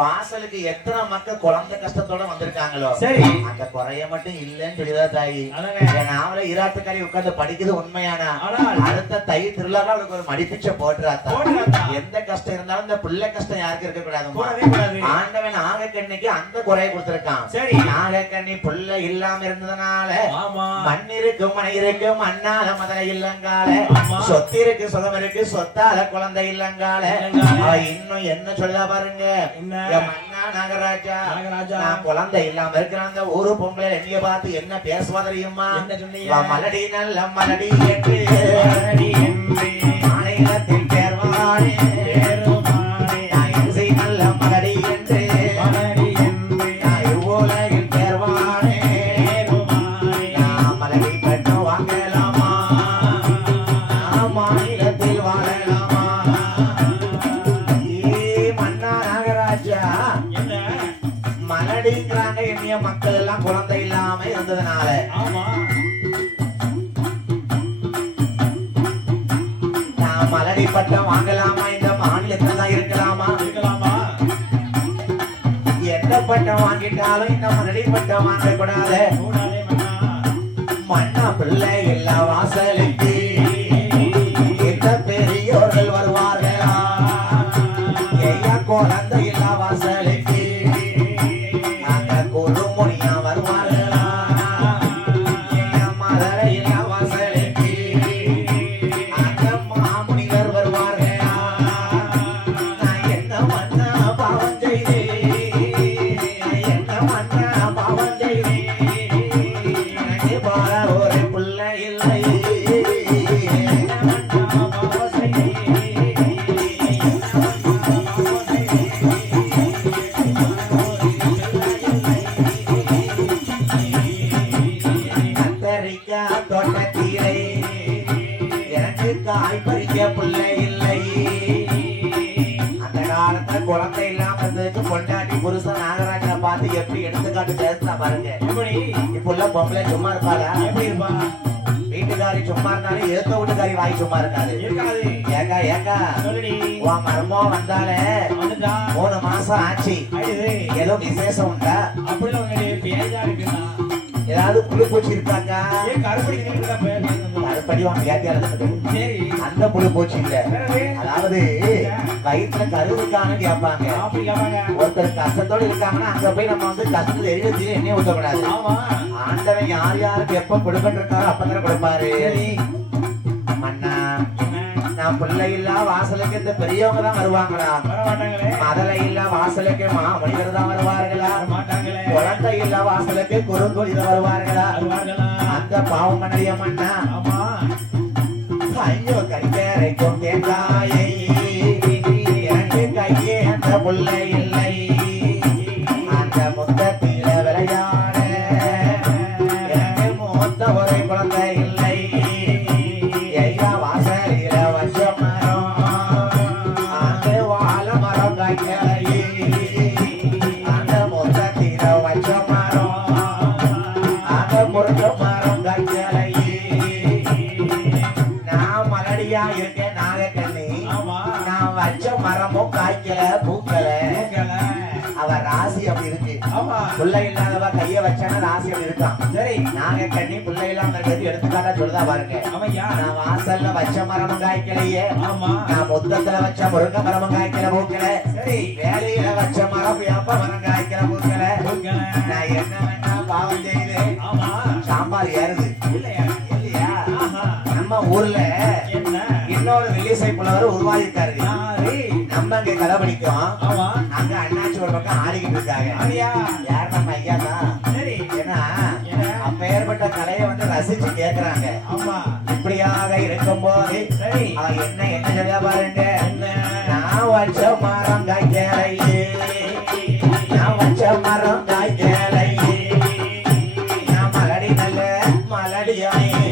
வாசலுக்கு எத்தனை மக்கள் குழந்தை கஷ்டத்தோட வந்திருக்காங்களோ சரி அந்த குறைய மட்டும் இல்லன்னு சொல்லிதான் தாயி என் நாவல ஈராத்துக்காரி உட்கார்ந்து படிக்குது உண்மையானா அடுத்த தை திருவிழாவில் அவளுக்கு ஒரு மடிப்பிச்ச போட்டுறாத்தா எந்த கஷ்டம் இருந்தாலும் இந்த பிள்ளை கஷ்டம் யாருக்கு இருக்க கூடாது ஆண்டவன் நாகக்கண்ணிக்கு அந்த குறைய கொடுத்திருக்கான் சரி நாகக்கண்ணி புள்ள இல்லாம இருந்ததுனால மண் இருக்கு மனை இருக்கு மண்ணால மதுரை இல்லங்கால சொத்து இருக்கு சுகம் இருக்கு சொத்தால குழந்தை இல்லங்கால இன்னும் என்ன சொல்ல பாருங்க மன்னா நாகராஜா நான் குழந்தை இல்லாம இருக்கிறாங்க ஒரு பொங்கல எங்க பார்த்து என்ன பேசுவா தெரியுமா மலடி நல்ல மலடி என்று மாநிலத்தில் தேர்வானே நல்ல மலடி என்று மலடிங்கிறாங்க என்னைய மக்கள் எல்லாம் குழந்தை இல்லாம இருந்ததுனால நான் மலடி பட்டம் வாங்கலாமா இந்த மாநிலத்துல தான் இருக்கலாமா எந்த பட்டம் வாங்கிட்டாலும் இந்த மலடி பட்டம் வாங்க கூடாது மண்ணா பிள்ளை எல்லா வாசலுக்கு எந்த பெரியோர்கள் வருவார்களா ஐயா குழந்தை எல்லா வாசலுக்கு குருமுனியா வருவார்களா மதுரை எல்லா வாசலுக்கு அந்த மாமுனிவர் வருவார்களா நான் என்ன மண்ணா பாவம் செய்தேன் என்ன மண்ணா பாவம் செய்தேன் எனக்கு போல ஒரு பிள்ளை இல்லை தோட்டத்திலே எனக்கு காய் பறிக்க பிள்ளை இல்லை அந்த காலத்துல குழந்தை இல்லாம இருந்ததுக்கு பொண்டாட்டி புருஷன் நாகராஜனை பார்த்து எப்படி எடுத்துக்காட்டு பேசுனா பாருங்க இப்ப உள்ள பொம்பளை சும்மா இருப்பாளா எப்படி இருப்பா வீட்டுக்காரி சும்மா இருந்தாலும் ஏத்த வீட்டுக்காரி வாய் சும்மா இருக்காது ஏக்கா ஏக்கா உன் மர்மம் வந்தாலே ஆச்சுடா 3 மாசம் ஆச்சு. ஆயிடுது ஏதோ விசேஷம் உண்டா? அப்படிலாம் உங்களுடைய பேஜா இருக்குடா ஏதாவது புழு பூச்சி இருக்காக்கா? ஏன் கருப்படி நீங்க பேர் கருப்படி வாங்க கேட்டியால சரி அந்த புழு பூச்சி இல்ல. வேறவே அதாவது வயிற்றுல கரு இருக்கான்னு கேட்பாங்க. அப்படி கேப்பாங்க ஒருத்தர் கஷ்டத்தோட இருக்காங்கன்னா அங்க போய் நம்ம வந்து கஷ்டத்துல எழுதி எண்ணெய் ஊற்றக்கூடாது. ஆமா ஆண்டவன் யார் யாருக்கு எப்ப கொடுக்கன்னு இருக்காரோ அப்பதான் கொடுப்பாரு. சரி மன்னா என்ன நான் பிள்ளை இல்லா வாசலுக்கு இந்த பெரியவங்க தான் வருவாங்களா? வர மாட்டாங்களே மதலை இல்லா வாசலுக்கு மனிதர் தான் வருவார்களா? வர மாட்டாங்களே குழந்தை இல்லா வாசலுக்கு குறுங்கோழி தான் வருவார்களா? வருவார்களா அந்த பாவம் பண்ணைய மன்னா ஆமா ஐயோ கையரைக்கும் தேங்காயை எனக்கு கையே அந்த பிள்ளை இல்லை. அந்த முத்தத்தில விளையாட எனக்கு மூத்த ஒரு குழந்தை இல்லை. ஐயா வாசலில வச்ச மரம் அந்த வாழை மரம் கையலையே அந்த முத்தத்தில வச்ச மரம் அந்த முருங்க மரம் கையலையே. நான் மலடியா இருக்கேன் நாகக்கண்ணி. ஆமா நான் வச்ச மரமும் காய்க்கல பூக்கல. கேக்கல அவ ராசி அப்படி இருக்கு. ஆமா பிள்ளை இல்லாதவ கைய வச்சான ராசி அப்படி இருக்கான். சரி நாகக்கண்ணி பிள்ளை இல்லாம இருக்கிறது எடுத்துக்காட்டா சொல்லுதா பாருங்க. ஆமையா நான் வாசல்ல வச்ச மரமும் காய்க்கலையே. ஆமா நான் முத்தத்துல வச்ச முருங்க மரமும் காய்க்கல பூக்கல. சரி வேலையில வச்ச மரம் எப்ப மரம் காய்க்கல பூக்கல. கேக்கல நான் என்ன வேணா பாவம் செய்து ஆமா சாம்பார் ஏறுது இல்லையா இல்லையா? ஆஹா நம்ம ஊர்ல என்ன இன்னொரு வில்லிசை புலவர் உருவாகிருக்காரு. யாரு நம்ம இங்க கதை படிக்கும். ஆமா அங்க அண்ணாச்சி ஒரு பக்கம் ஆடிக்கிட்டு இருக்காங்க. ஆரியா யார் நம்ம ஐயா தான். சரி ஏன்னா என்ன அப்பேற்பட்ட கலையை வந்து ரசிச்சு கேக்குறாங்க. ஆமா இப்படியாக இருக்கும்போது சரி அவ என்ன சொல்ல பாருங்க. என்ன நான் வச்ச மரம் காய்க்கலையே நான் வச்ச மரம் காய்க்கலையே நான் மலடி நல்ல மலடியாயே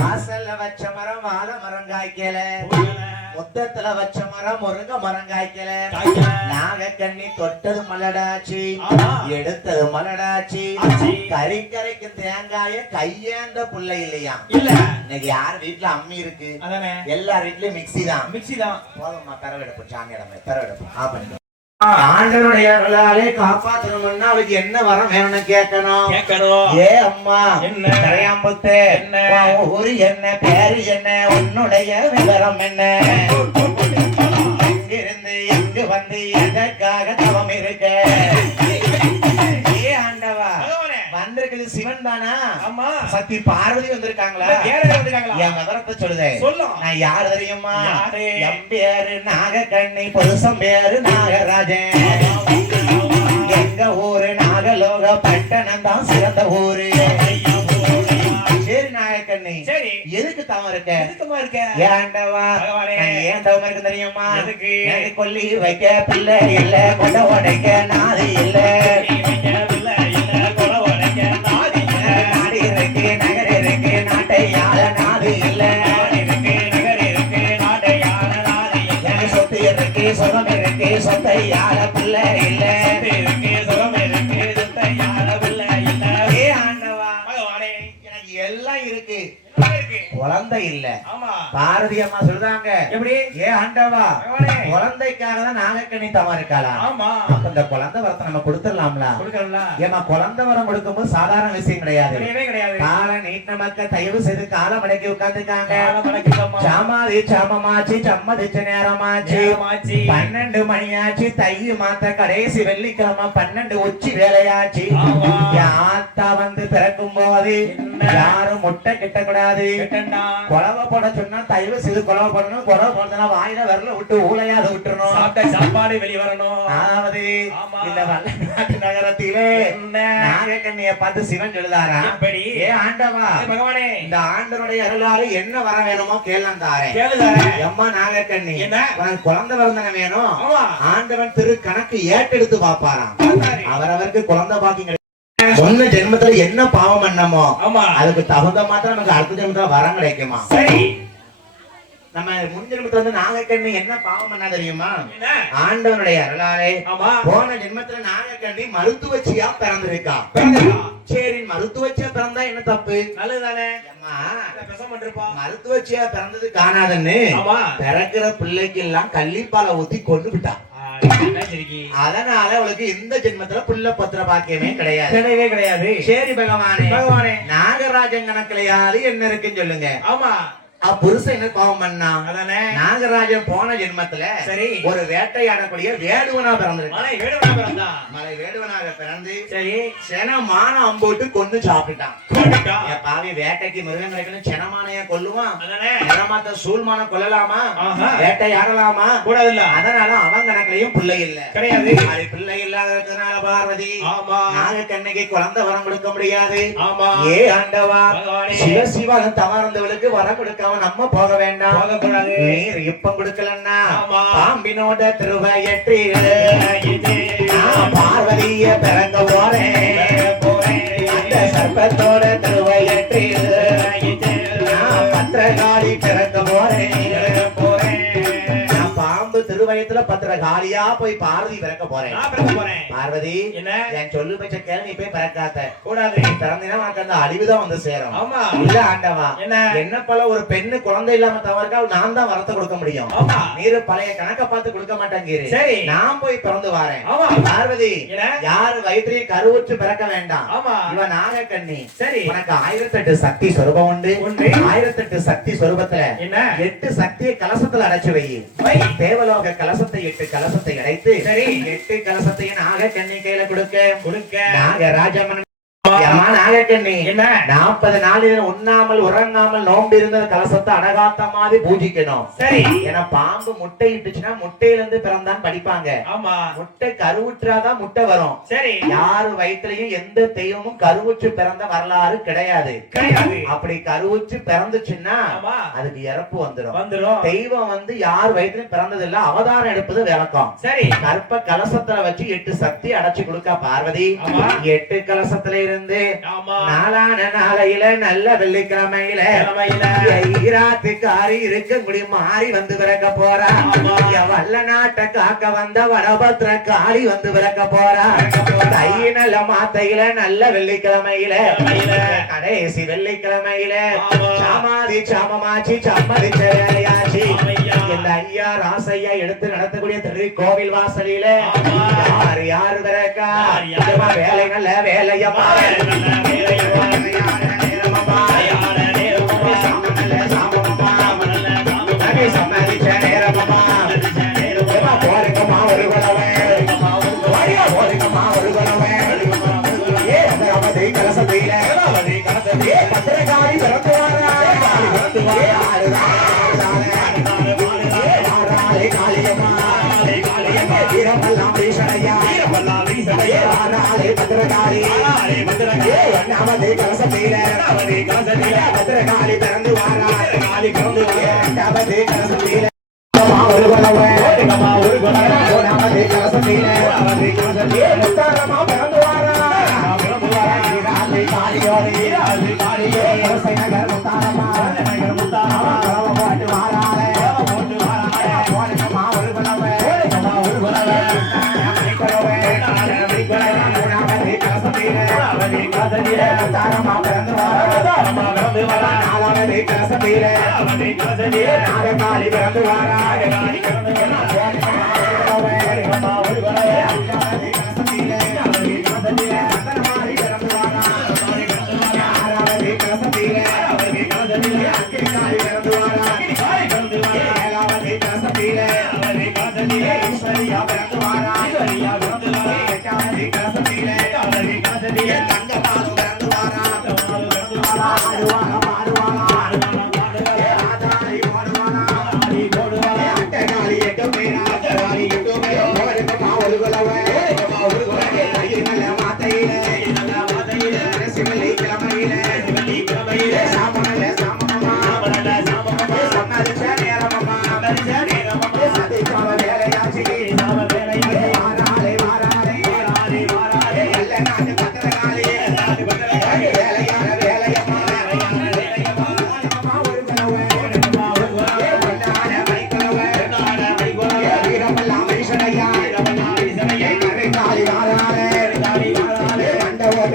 வாசல்ல வச்ச மரம் வாழை மரம் காய்க்கல. முத்தத்துல வச்ச மரம் முருங்க மரம் காய்க்கல. நாகக்கண்ணி தொட்டது மலடாச்சு ஆமா. எடுத்தது மலடாச்சு. ஆச்சு. கறிக்கரைக்கு தேங்காய கையேந்த புள்ள இல்லையா? இல்ல இன்னைக்கு யார் வீட்டுல அம்மி இருக்கு? அதானே எல்லார் வீட்லயும் மிக்ஸி தான். மிக்ஸி தான் போதும்மா தரவெடுப்போம் சாமியிடமே தரவெடுப்போம். ஆண்டவருடைய அருளாலே காப்பாத்தணும்னா அவளுக்கு என்ன வரம் வேணும்னு கேட்கணும். கேட்கணும் ஏ அம்மா என்ன? கரையாம்புத்து என்ன? உன் ஊரு என்ன பேரு என்ன உன்னுடைய விவரம் என்ன? எங்கிருந்து எங்கு வந்து எதற்காக தவம் இருக்க? ஏ ஆண்டவா பகவானே. வந்திருக்குது சிவன் தானா? ஆமா சக்தி பார்வதி வந்திருக்காங்களா? வேற வந்துட்டாங்களா என் விவரத்தை சொல்லுதே. சொல்லும் நான் யார் தெரியுமா? யாரு? என் பேரு நாகக்கண்ணி புருஷன் பேரு நாகராஜன். எங்க ஊரு நாகலோக பட்டணம் தான் சிறந்த ஊரு. சரி நாகக்கண்ணி சரி எதுக்கு தவம் இருக்க? எதுக்குமா இருக்க ஏண்டவா பகவானே. நான் ஏன் தவம் இருக்கு தெரியுமா? எதுக்கு? எனக்கு கொல்லி வைக்க பிள்ளை இல்ல கொண்ட உடைக்க நாதி இல்ல. நாடு இருக்கு நகர் இருக்கு நாட்டை யாழ நாடு இல்ல. எனக்கு சொத்து இருக்கு சுகம் இருக்கு சொத்தை யாழ பிள்ளை இல்ல. ஏ ஆண்டவா எனக்கு எல்லாம் இருக்கு குழந்தை இல்ல. ஆமா பாரதி அம்மா சொல்றாங்க எப்படி ஏ ஆண்டவா பகவானே. குழந்தைக்காக தான் நாகக்கண்ணி தவம் இருக்காளா? ஆமா அப்ப இந்த குழந்தை வரத்தை நம்ம கொடுத்துடலாம்ல? கொடுக்கறல ஏமா குழந்தை வரம் கொடுக்கும்போது சாதாரண விஷயம் கிடையாது. கிடையவே கிடையாது கால நீட்ட மக்கள் தயவு செய்து காலம் அடக்கி உட்கார்ந்துருக்காங்க. காலம் அடக்கிட்டோமா. சாமாதி சாமமாச்சு சம்மதிச்ச நேரமாச்சு. நேரமாச்சு. 12 மணியாச்சு தை மாத்த கடைசி வெள்ளிக்கிழமை 12 உச்சி வேலையாச்சு. ஆமா. என் ஆத்தா வந்து பிறக்கும் போது என்ன? யாரும் முட்டை கிட்ட கூடாது. கேட்டண்டா குழவை போட சொன்னா தயவு செய்து குழவை போடணும். குழவை போடுறதுனா வாயில விரல விட்டு ஊழையா அதை விட்டுறணும். சாப்பிட்ட சாப்பாடு வெளிய வரணும் அதாவது ஆமா. இந்த வல்லநாட்டு நகரத்திலே என்ன? நாகக்கண்ணிய பார்த்து சிவன் சொல்லுதாரா எப்படி? ஏ ஆண்டவா ஏய் பகவானே இந்த ஆண்டவருடைய அருளால என்ன வர வேணுமோ கேளந்தாரே. கேளுதாரே எம்மா நாகக்கண்ணி என்ன? உனக்கு குழந்தை வரந்தன வேணும். ஆமா ஆண்டவன் திரு கணக்கு ஏட்டெடுத்து பாப்பாராம். பார்த்தாரு. அவரவருக்கு குழந்தை பாக்கிங்க முன்ன ஜென்மத்துல என்ன பாவம் பண்ணமோ ஆமா அதுக்கு தகுந்த மாதிரி நமக்கு அடுத்த ஜென்மத்துல வரம் கிடைக்குமா? சரி நம்ம முன்ஜென்மத்துல வந்து நாகக்கண்ணி என்ன பாவம் பண்ணா தெரியுமா? என்ன? ஆண்டவனுடைய அருளாலே ஆமா. போன ஜென்மத்துல நாகக்கண்ணி மருத்துவச்சியா பிறந்திருக்கா. சரி, மருத்துவச்சியா பிறந்தா என்ன தப்பு? நல்லதுதானே. அம்மா, பேசாம இருப்பா. மருத்துவச்சியா பிறந்தது காணாதன்னு ஆமா. பிறக்கிற பிள்ளைக்கு எல்லாம் கள்ளிப்பாலை ஊத்தி கொண்டு விட்டா. என்ன சரிக்கு? அதனால அவளுக்கு இந்த ஜென்மத்துல புள்ள பத்திர பாக்கியமே கிடையாது. கிடையவே கிடையாது. சரி பகவானே, பகவானே, நாகராஜன் கணக்குலையாவது என்ன இருக்குன்னு சொல்லுங்க. ஆமா. புருஷன் என்ன பாவம் பண்ணா? அதானே. நாகராஜன் போன ஜென்மத்துல சரி, ஒரு வேட்டையாடக்கூடிய வேடுவனா பிறந்திருக்கு. மலை வேடுவனா பிறந்தா. மலை வேடுவனாக பிறந்து சரி, செனமான அம்போட்டு கொண்டு சாப்பிட்டான். கொண்டுட்டான். என் பாவி, வேட்டைக்கு மிருகம் கிடைக்கணும், செனமானைய கொல்லுவான். அதானே. செனமாத்த சூழ்மான கொல்லலாமா? ஆஹா. வேட்டையாடலாமா? கூடாதுல்ல. அதனால அவன் கணக்குலயும் பிள்ளை இல்ல. கிடையாது. அது பிள்ளை இல்லாததுனால பார்வதி ஆமா. நாகக்கண்ணிக்கு குழந்தை வரம் கொடுக்க முடியாது. ஆமா. ஏ ஆண்டவா, பகவானே, சிவ சிவன் தவறந்தவளுக்கு வரம் கொடுக்காம நம்ம போக வேண்டாம். போகக்கூடாது. நீர் இப்பம் கொடுக்கலன்னா ஆமா. பாம்பினோட திருவையற்றி நான் பார்வதிய பிறங்க போறேன். அந்த சர்ப்பத்தோட திருவையற்றி நான் பத்திரகாளி பிறக்க போறேன். நான் பாம்பு திருவயத்துல பத்திரகாளியா போய் பார்வதி பிறக்க போறேன். நான் பிறக்க போறேன். பார்வதி, என்ன? என் சொல்லு பச்ச கேள்வி போய் பிறக்காத. கூடாது. நீ பிறந்தீங்கன்னா உனக்கு அந்த அழிவுதான் வந்து சேரும். ஆமா. இல்ல ஆண்டவா, என்ன? என்ன போல ஒரு பெண்ணு குழந்தை இல்லாம தவறுக்கா நான் தான் வரத்தை கொடுக்க முடியும். ஆமா. நீரு பழைய கணக்க பார்த்து கொடுக்க மாட்டேங்கிறீ. சரி, நான் போய் பிறந்து வாரேன். ஆமா. பார்வதி, என்ன? யாரு வயிற்றில் கருவுற்று பிறக்க வேண்டாம். ஆமா. இவன் நாகக்கண்ணி. சரி, உனக்கு 1008 சக்தி சொரூபம் உண்டு. 1008 சக்தி சொரூபத்துல என்ன? 8 சக்தியை கலசத்துல அடைச்சு வை. தேவலோக கலசத்தை 8 கலசத்தை அடைத்து, சரி, 8 கலசத்தையும் நாகக்கண்ணி கையில கொடுக்க கொடுக்க. நாகராஜமன் நாகக்கண்ணி என்ன? 40 நாளில் உண்ணாமல் உறங்காமல் நோம்பு இருந்த கலசத்தை அடகாத்த மாதிரி பூஜிக்கணும். சரி, ஏன்னா பாம்பு முட்டை இட்டுச்சுன்னா முட்டையில இருந்து பிறந்தான் படிப்பாங்க. ஆமா. முட்டை கருவுற்றாதான் முட்டை வரும். சரி, யாரு வயிற்றுலயும் எந்த தெய்வமும் கருவுற்று பிறந்த வரலாறு கிடையாது. கிடையாது. அப்படி கருவுற்று பிறந்துச்சுன்னா ஆமா, அதுக்கு இறப்பு வந்துடும். வந்துரும். தெய்வம் வந்து யார் வயிற்றுலயும் பிறந்தது இல்ல, அவதாரம் எடுப்பது விளக்கம். சரி, கற்ப கலசத்துல வச்சு 8 சக்தி அடைச்சு கொடுக்க பார்வதி. ஆமா. 8 கலசத்துல இருந்து ஆமா. நாளான நாளையில நல்ல வெள்ளிக்கிழமையில ஈராத்துக்காரி இருக்க முடி மாறி வந்து பிறக்க போறா. வல்ல நாட்டை காக்க வந்த வடபத்திர காளி வந்து பிறக்க போறா. தை நல்ல மாத்தையில நல்ல வெள்ளிக்கிழமையில கடைசி வெள்ளிக்கிழமையில சாமாதி சாமமாச்சி சம்மதிச்ச வேலையாச்சி. இந்த ஐயா ராசையா எடுத்து நடத்தக்கூடிய திரு கோவில் வாசலில யாரு யாரு பிறக்கா? வேலை நல்ல வேலையம்மா. சம்மதிச்ச நேரமா போருக்கமா ஒரு குணவே போருக்கமா ஒரு குணவே கலசத்தில பத்திரகாரி பிறந்துவாரா காளியம்மா வீரமெல்லாம் வீசனையா பத்திரகாரி நமது கலசத்தில பத்திரகாளி பிறந்து வாரா. நமது கலசத்தில ஒரு குணவே நமது கலசத்தில முத்தாரமா பிறந்து வாரா. காளியோடு நகர் முத்தாரமா போட்டு வாராளே போருக்கமா ஒரு குணவே தாரமா பிறந்து நாலாவது கலசத்தில நாககாளி பிறந்து வாரா.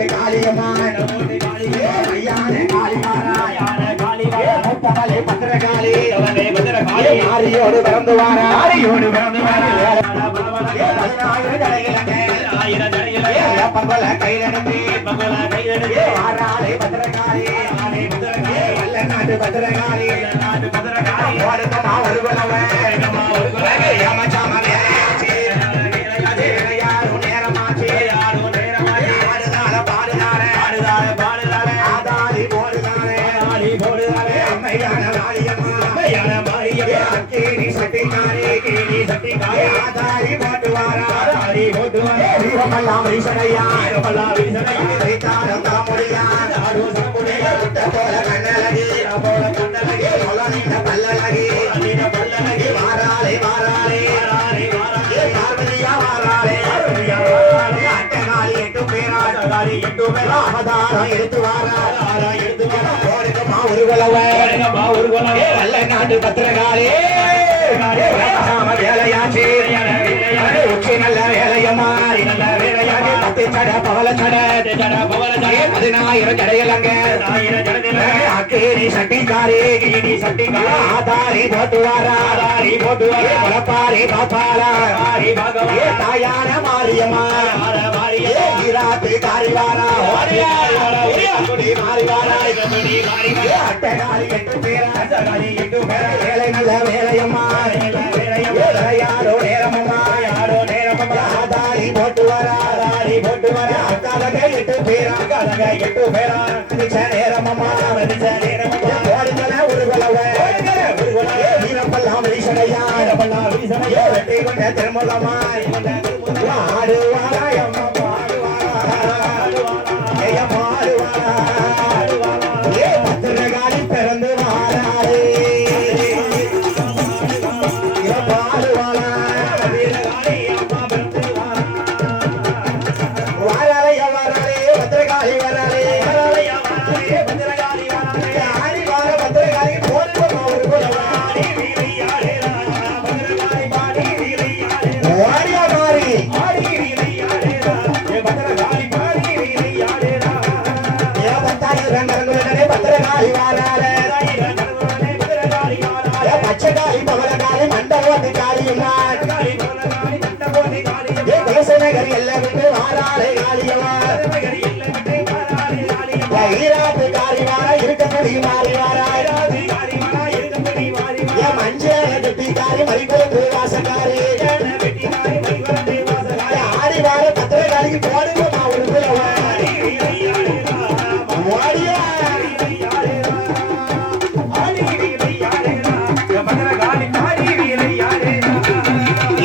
போட்டு காளியம்மா ஐயான காளிமாரா முப்பகலே பத்திரகாளி மாரியோடு பிறந்து வாரா பம்பல கையிலெடுத்து ஆறாளே பத்திரகாளி வல்ல நாட்டு பத்திரகாளி ஓடுக்கமா ஒரு குலவன் ஏமாச்சாம வேலையாச்சு யாரும் நேரமாச்சு பாடுதால பாடுதால ஆதாரி போடுதாலே அம்மையான மாரியம்மா அக்கேரி சட்டிக்காரி ஆதாரி போட்டுவாரா வீரமெல்லாம் வீசனையா தாமுடியா போல கண்ணழகி பல்லழகி மாறாளே பார்வதியா மாறாளே அட்டகாரி 8 பேரா அவதாரம் எடுத்து வாரா போடுங்கம்மா ஒரு குலவை நல்ல நாட்டு பத்திரகாளி வேலையாச்சு உச்சி நல்ல வேலையம்மா பத்து சட பவல சட 10,000 ஜடையலங்க அக்கேரி சட்டிக்காரி ஆதாரி போட்டுவாரா முளப்பாரி பாப்பாரா தாயான மாரியம்மா ஈராத்து காரிவாரா மாறிவாரா அட்டகாரி 8 பேரா வேலை நல்ல வேலையம்மா யாரோ நேரமம்மா ஆதாரி போட்டுவாரா அக்காலக 8 பேரா நேரமம்மா ஓடுங்கள ஒரு குலவை வீரப்பல்லாம் வீசனையா வெட்டி கொண்ட திருமலமா ஆடுவாரா பத்திரகாளி பிறந்து வாராளே பத்திரகாளி வராளே பத்திரகாளி போடுவோம் ஒரு குலவாரி வாரியா மாறி பத்திரகாளி வாராளே பச்சைக்காளி பவளகாளி மண்டபத்து காளியம்மா தேசநகர் எல்லாம் விட்டு வாராளே காளியம்மா ஈராத்து காளிவாரா இருக்க முடியும் மாறிவாரா மஞ்சள் கட்டிக்காரி மறிக்குளத்து வாசக்காரி ஆடிவார பத்திரகாளிக்கு போடுவோம் ஒரு குலவை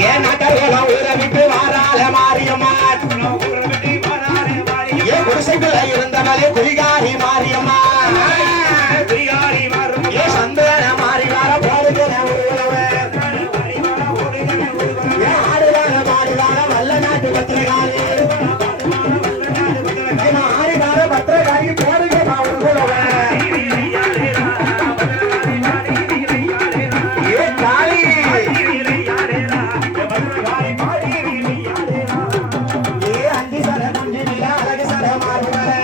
ஏன் நகர்வலம் உறவிட்டு வாராள மாரியம்மா ஏன் குடிசைக்குள்ள இருந்தவளே குறிகாரி மாரியம்மா ஏன் சந்தன மாறிவார போடுகிற ஆடுவார வல்ல நாட்டு பத்திரகாளி ஆடிவார பத்திரகாளி போடுகிற ஒரு குலவை அழகு சட மாறுவாரே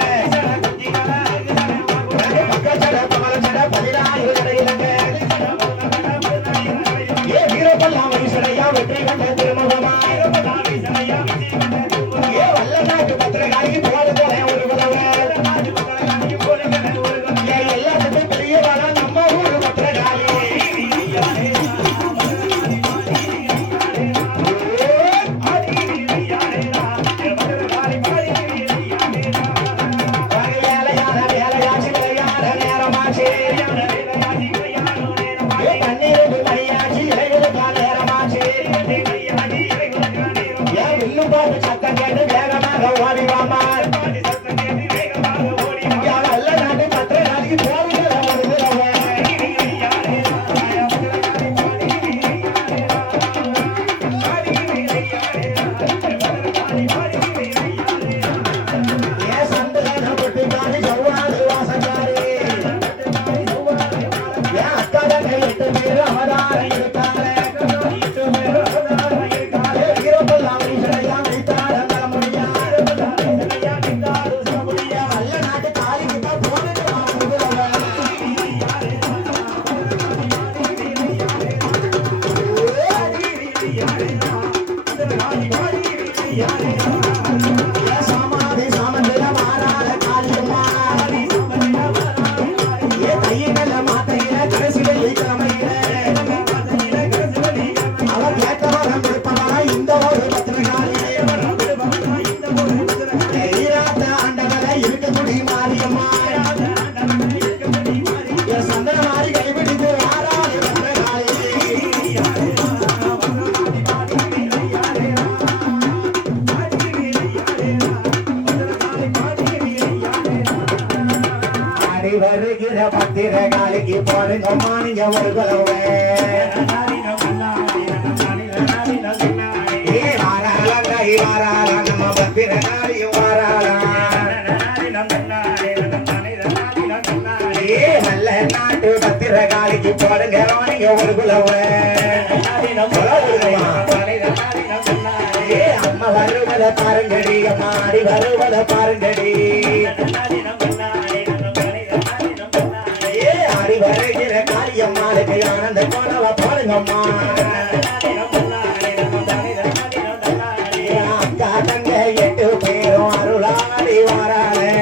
வருகிற பத்திரகாளிக்கு போடுங்கம்மா நீங்க ஒரு குலவே வாராளா நம்ம பத்திரகாளியும் வாராளா நல்ல நாட்டு பத்திரகாளிக்கு போடுங்க நீங்க ஒரு குலவே அம்மா வருவத பாருங்கடி அம்மா அடி வருவத பாருங்கடி ஆடி வருகிற காளியம்மாளுக்கு ஆனந்த கோலவ பாருங்கம்மா அக்கா தங்க 8 பேரும் அருளாடி வாராளே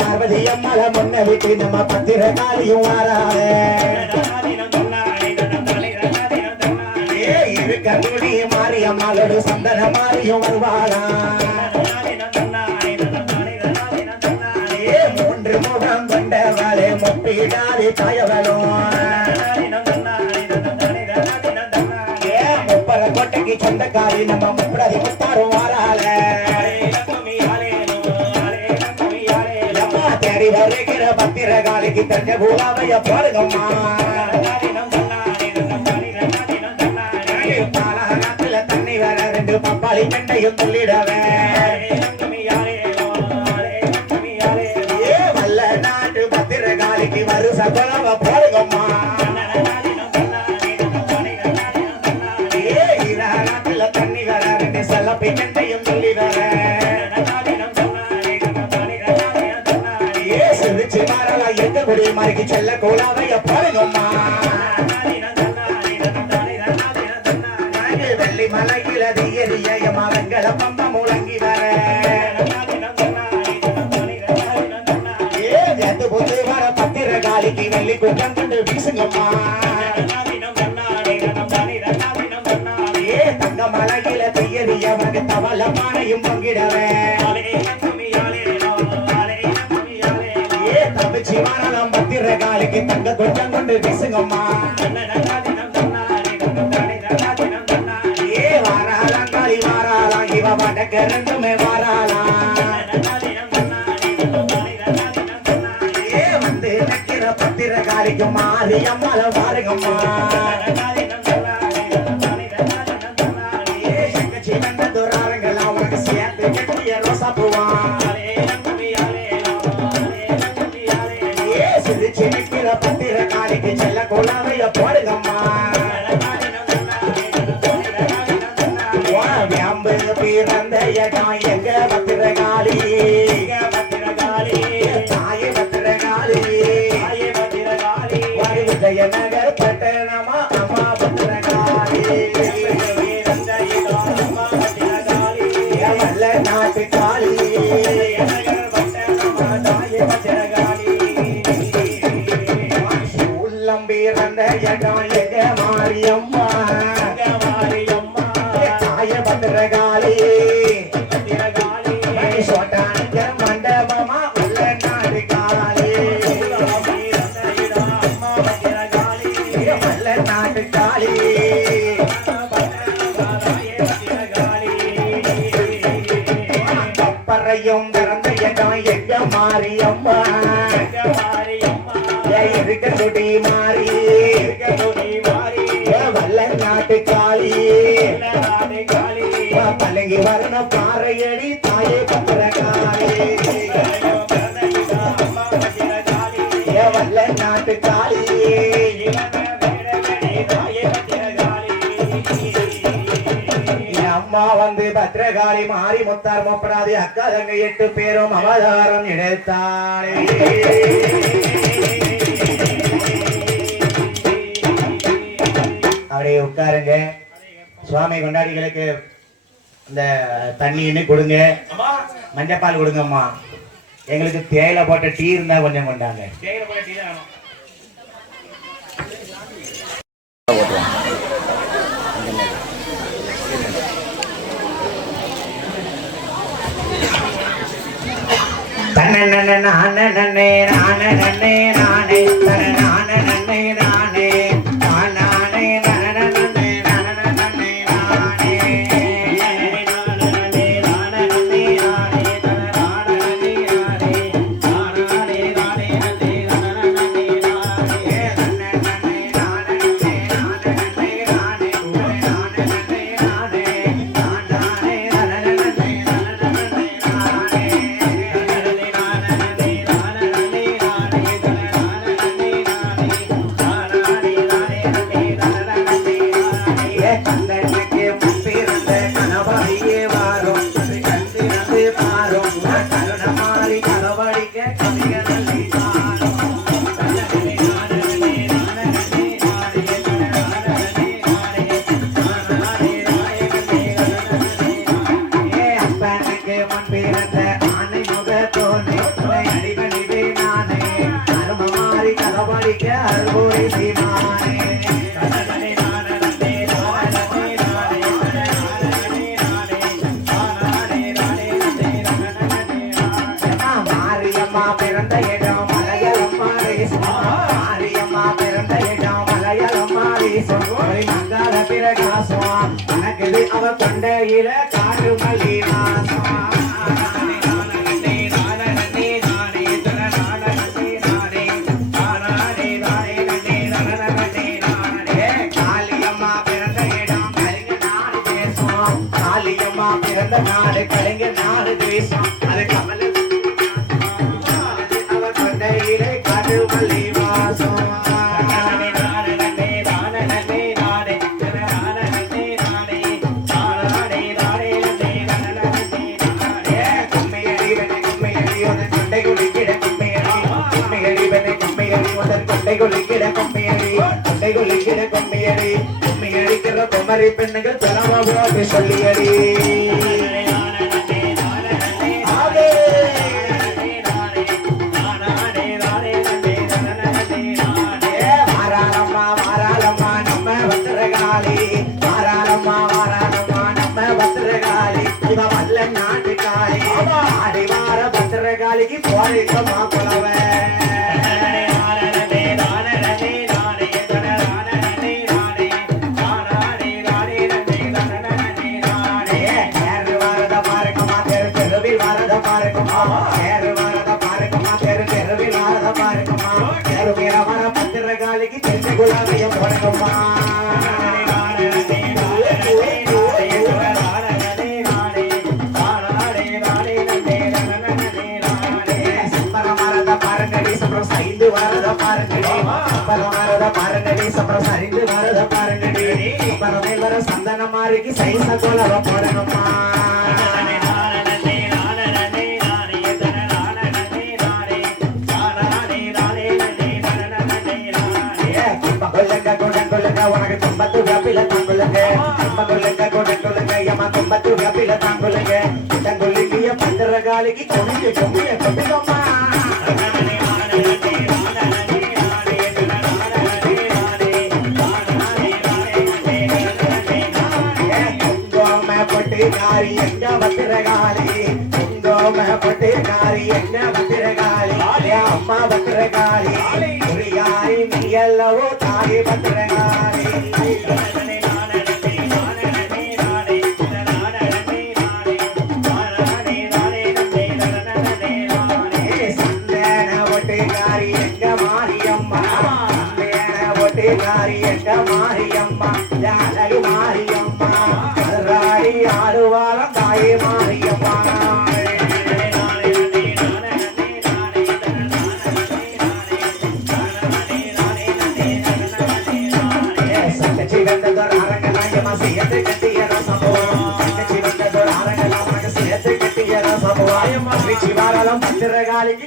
பார்வதி அம்மாள முன்ன விட்டு நம்ம பத்திரகாளியும் வாராளே இருக்க மாரியம்மாளோடு சந்தன மாரியும் வருவாளா 3 முகம் கொண்டவளே முப்பிடாதி தாயவளும் முப்பர கோட்டைக்கு சொந்தக்காரி நம்ம முப்படாதி முத்தாரும் வாராள தேடி வருகிற பத்திரகாளிக்கு தஞ்ச பூலாவைய பாருங்கம்மா தண்ணி வர 2 பப்பாளி கண்டையும் துள்ளிடவே வல்ல நாட்டு பத்திரகாளிக்கு வருஷ குலவ பாருங்கம்மா தண்ணி வர 2 செல்லப்பி கண்டையும் துள்ளிடவ சிரிச்சு மாறலா எந்த குடி மாறிக்கு செல்ல கோலாவைய பாருங்கம்மா வெள்ளி மலையில தீயரிய மரங்கள பம்ப முழங்கி வர புது வர பத்திரகாளிக்கு வெள்ளி குற்றம் கொண்டு வீசுங்கம்மா தங்க மலையில தீயரிய தவள மானையும் பங்கிடவே தப்பிச்சு மாறலாம் பத்திரகாளிக்கு தங்க குற்றம் கொண்டு வீசுங்கம்மா வாராளாம் இவ வடக்க 2மே வாராளாம் வந்து நக்கிற பத்திரகாளிக்கு மாரியம்மாள பாருங்கம்மா சங்கச்சி வந்த துராரங்களா உனக்கு சேர்த்து கட்டிய ரோசா பூவான் சிரிச்சு நிக்கிற பத்திரகாளிக்கு செல்ல கோலாவைய பாருங்கம்மா பிறந்த இடம் எங்க பத்திரகாளி தாயே பத்திரகாளி விஜயநகர் பட்டணமா அம்மா பத்திரகாளி வல்ல நாட்டு காளி தாயே பத்திரகாளி உள்ளம் பிறந்த இடம் எங்க மாரியம்மா பத்திரகாளி சோட்டாங்க மண்டபமா உள்ள நாடு காளி வல்ல நாட்டு காளி கப்பறையும் பிறந்த இடம் எங்க மாரியம்மா இருக்க சுடி மாறி வல்ல நாட்டு காளி பழங்கி வரண பாறையடி தாயே பத்திரகாளி வல்ல நாட்டு காளி அம்மா வந்து பத்திரகாளி மாறி முத்தார் முப்படாது அக்கா தங்க 8 பேரும் அவதாரம் எடுத்தாளே அப்படியே உட்காருங்க சுவாமி கொண்டாடிகளுக்கு இந்த தண்ணி கொடுங்க மஞ்சப்பால் கொடுங்கம்மா எங்களுக்கு தேயிலை போட்ட டீ இருந்தா கொஞ்சம் கொண்டாங்க தன்ன நானே நானே நானே நானே நானே நானே எனக்கு முன் பிறந்த ஆணை முகத்தோனே அடிபணிவே நானே அரும மாறி கலவழிக்க அருள்பூரி சீமானே மாரியம்மா பிறந்த இடம் மலையலம்மா மாரியம்மா பிறந்த இடம் மலையலம்மா மங்காள பிரகாசம் கணக்குது அவ கொண்டையில காட்டு மல்லி வாசம் காளியம்மா பிறந்த இடம் கலிங்க நாடு தேசம் காளியம்மா பிறந்த நாடு கலிங்க நாடு தேசம் அது கமல காட்டு மல்லி வாசம் குமரி பெண்ணுகள் தரமாக சொல்லியடி மாறாளம்மா நம்ம பத்திரகாளி மாறாளம்மா நம்ம பத்திரகாளி இவ வல்ல நாட்டு காளி ஆடி வார பத்திரகாளிக்கு போரிக்கமா குலவை பத்திரகாளிக்கு செஞ்ச குலாவியம் போடணுமா பாருங்கடி சம்பரம் சரிந்து வரத பாருங்கடி பாருங்கடி சம்பரம் சரிந்து வரத பாருங்கடி அப்புறம் வர சந்தன மாறிக்கு சைச கோலவ போடணுமா உனக்கு தும்பத்து வியாபில தாங்குலுங்க கொள்ளுங்க ஏமா தும்பத்து வியாபில தாங்குலுங்க தங்குலிய பத்திரகாளிக்கு கொடிய கொடிய கொடியம்மா பட்டிகாரி எங்க பத்திரகாளி பட்டிகாரி எங்க பத்திரகாளி அம்மா பத்திரகாளி புரியாரி நீ எல்லவோ தாய் பத்திரகாளி சந்தன பட்டிகாரி எங்க மாரியம்மா பட்டிகாரி எங்க மாரியம்மா அழகு மாரியம்மா ராடி ஆடுவாரம் தாயே மாரியம்மா பத்திரகாளிக்கு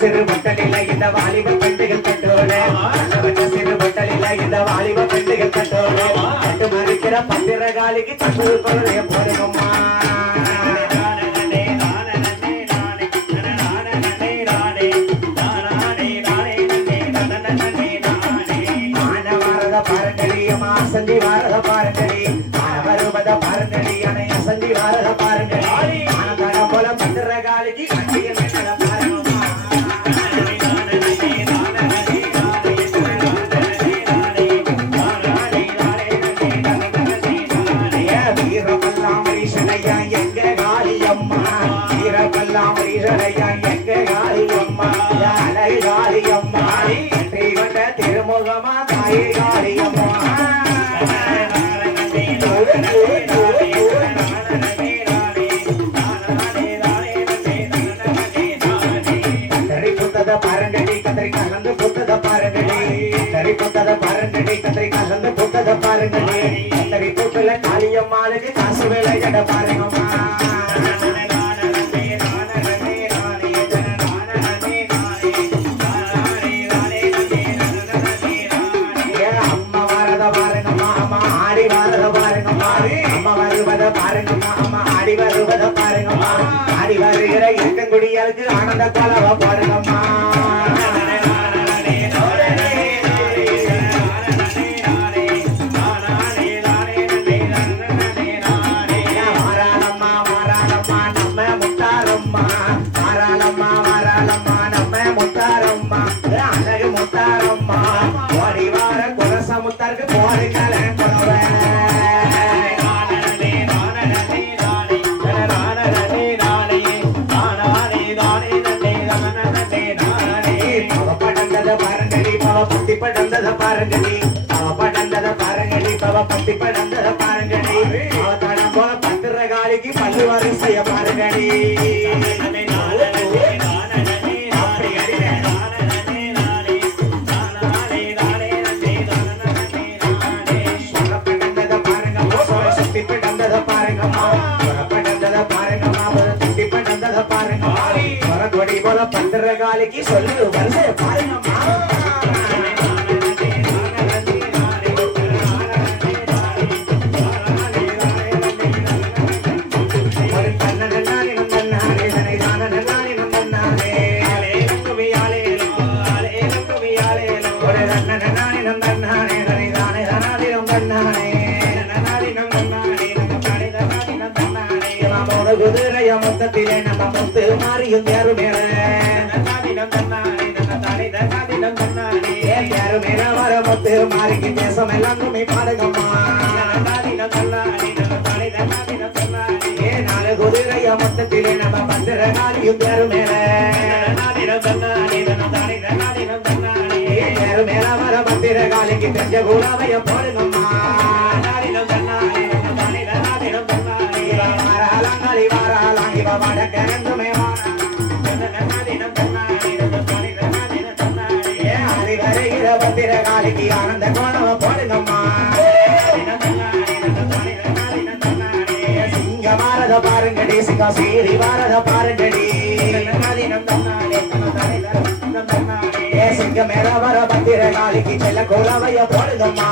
சிறு பட்டலில இந்த வாலிப பெண்கள் கட்டோடு சிறு பட்டலில இந்த வாலிப பெண்கள் கட்டோடு கட்டு மறுக்கிற பத்திரகாளிக்கு தட்டு கொள்ளைய போடுமா சந்தி வாரத பாருங்கடி வருவத பாருங்கடி அணைய சந்தி வாரத பாருங்கடி போல பத்திரகாளிக்கு கட்டிய வீரபல்லாம் ஈஸ்வரையா எங்க காளியம்மா வீரபல்லாம் ஈஸ்வரையா எங்க காளியம்மா அழகு காளியம்மா கொண்ட திருமுகமா தாயே காளியம்மா பாருங்கடி கத்திரி கலந்து புத்தத பாருங்கடி கத்திரி புத்தத பாருங்கடி கத்திரி கலந்து புத்தத பாருங்கடி கத்திரி புத்தல காளியம்மாளுக்கு காசு வேலை கட பாருங்கம்மா கொலவ போடுங்கம்மா பல்லு வரிசைய பாருங்கடி பத்திரகாலிக்கு சொல்லு வரிசைய பாருங்கம்மா குதிரைய மொத்தத்திலே நம்ம முத்து மாறியும் தேரு மேல தேரு மேல வர முத்து மாறிக்கு தேசம் எல்லாம் துணி பாடுங்கம்மா நாலு குதிரைய மொத்தத்திலே நம்ம பத்திரகாலியும் தேரு மேல தேரு மேல வர பத்திரகாலிக்கு தெரிஞ்ச கூடாவைய போடுங்கம்மா பத்திரகாலிக்கு ஆனந்த கோணவ போடுங்கம்மா சிங்க பாரத பாருங்கடி சிங்க சீரி பாரத பாருங்கடி சிங்க மேல வர பத்திரகாலிக்கு செல்ல கோலவைய போடுங்கம்மா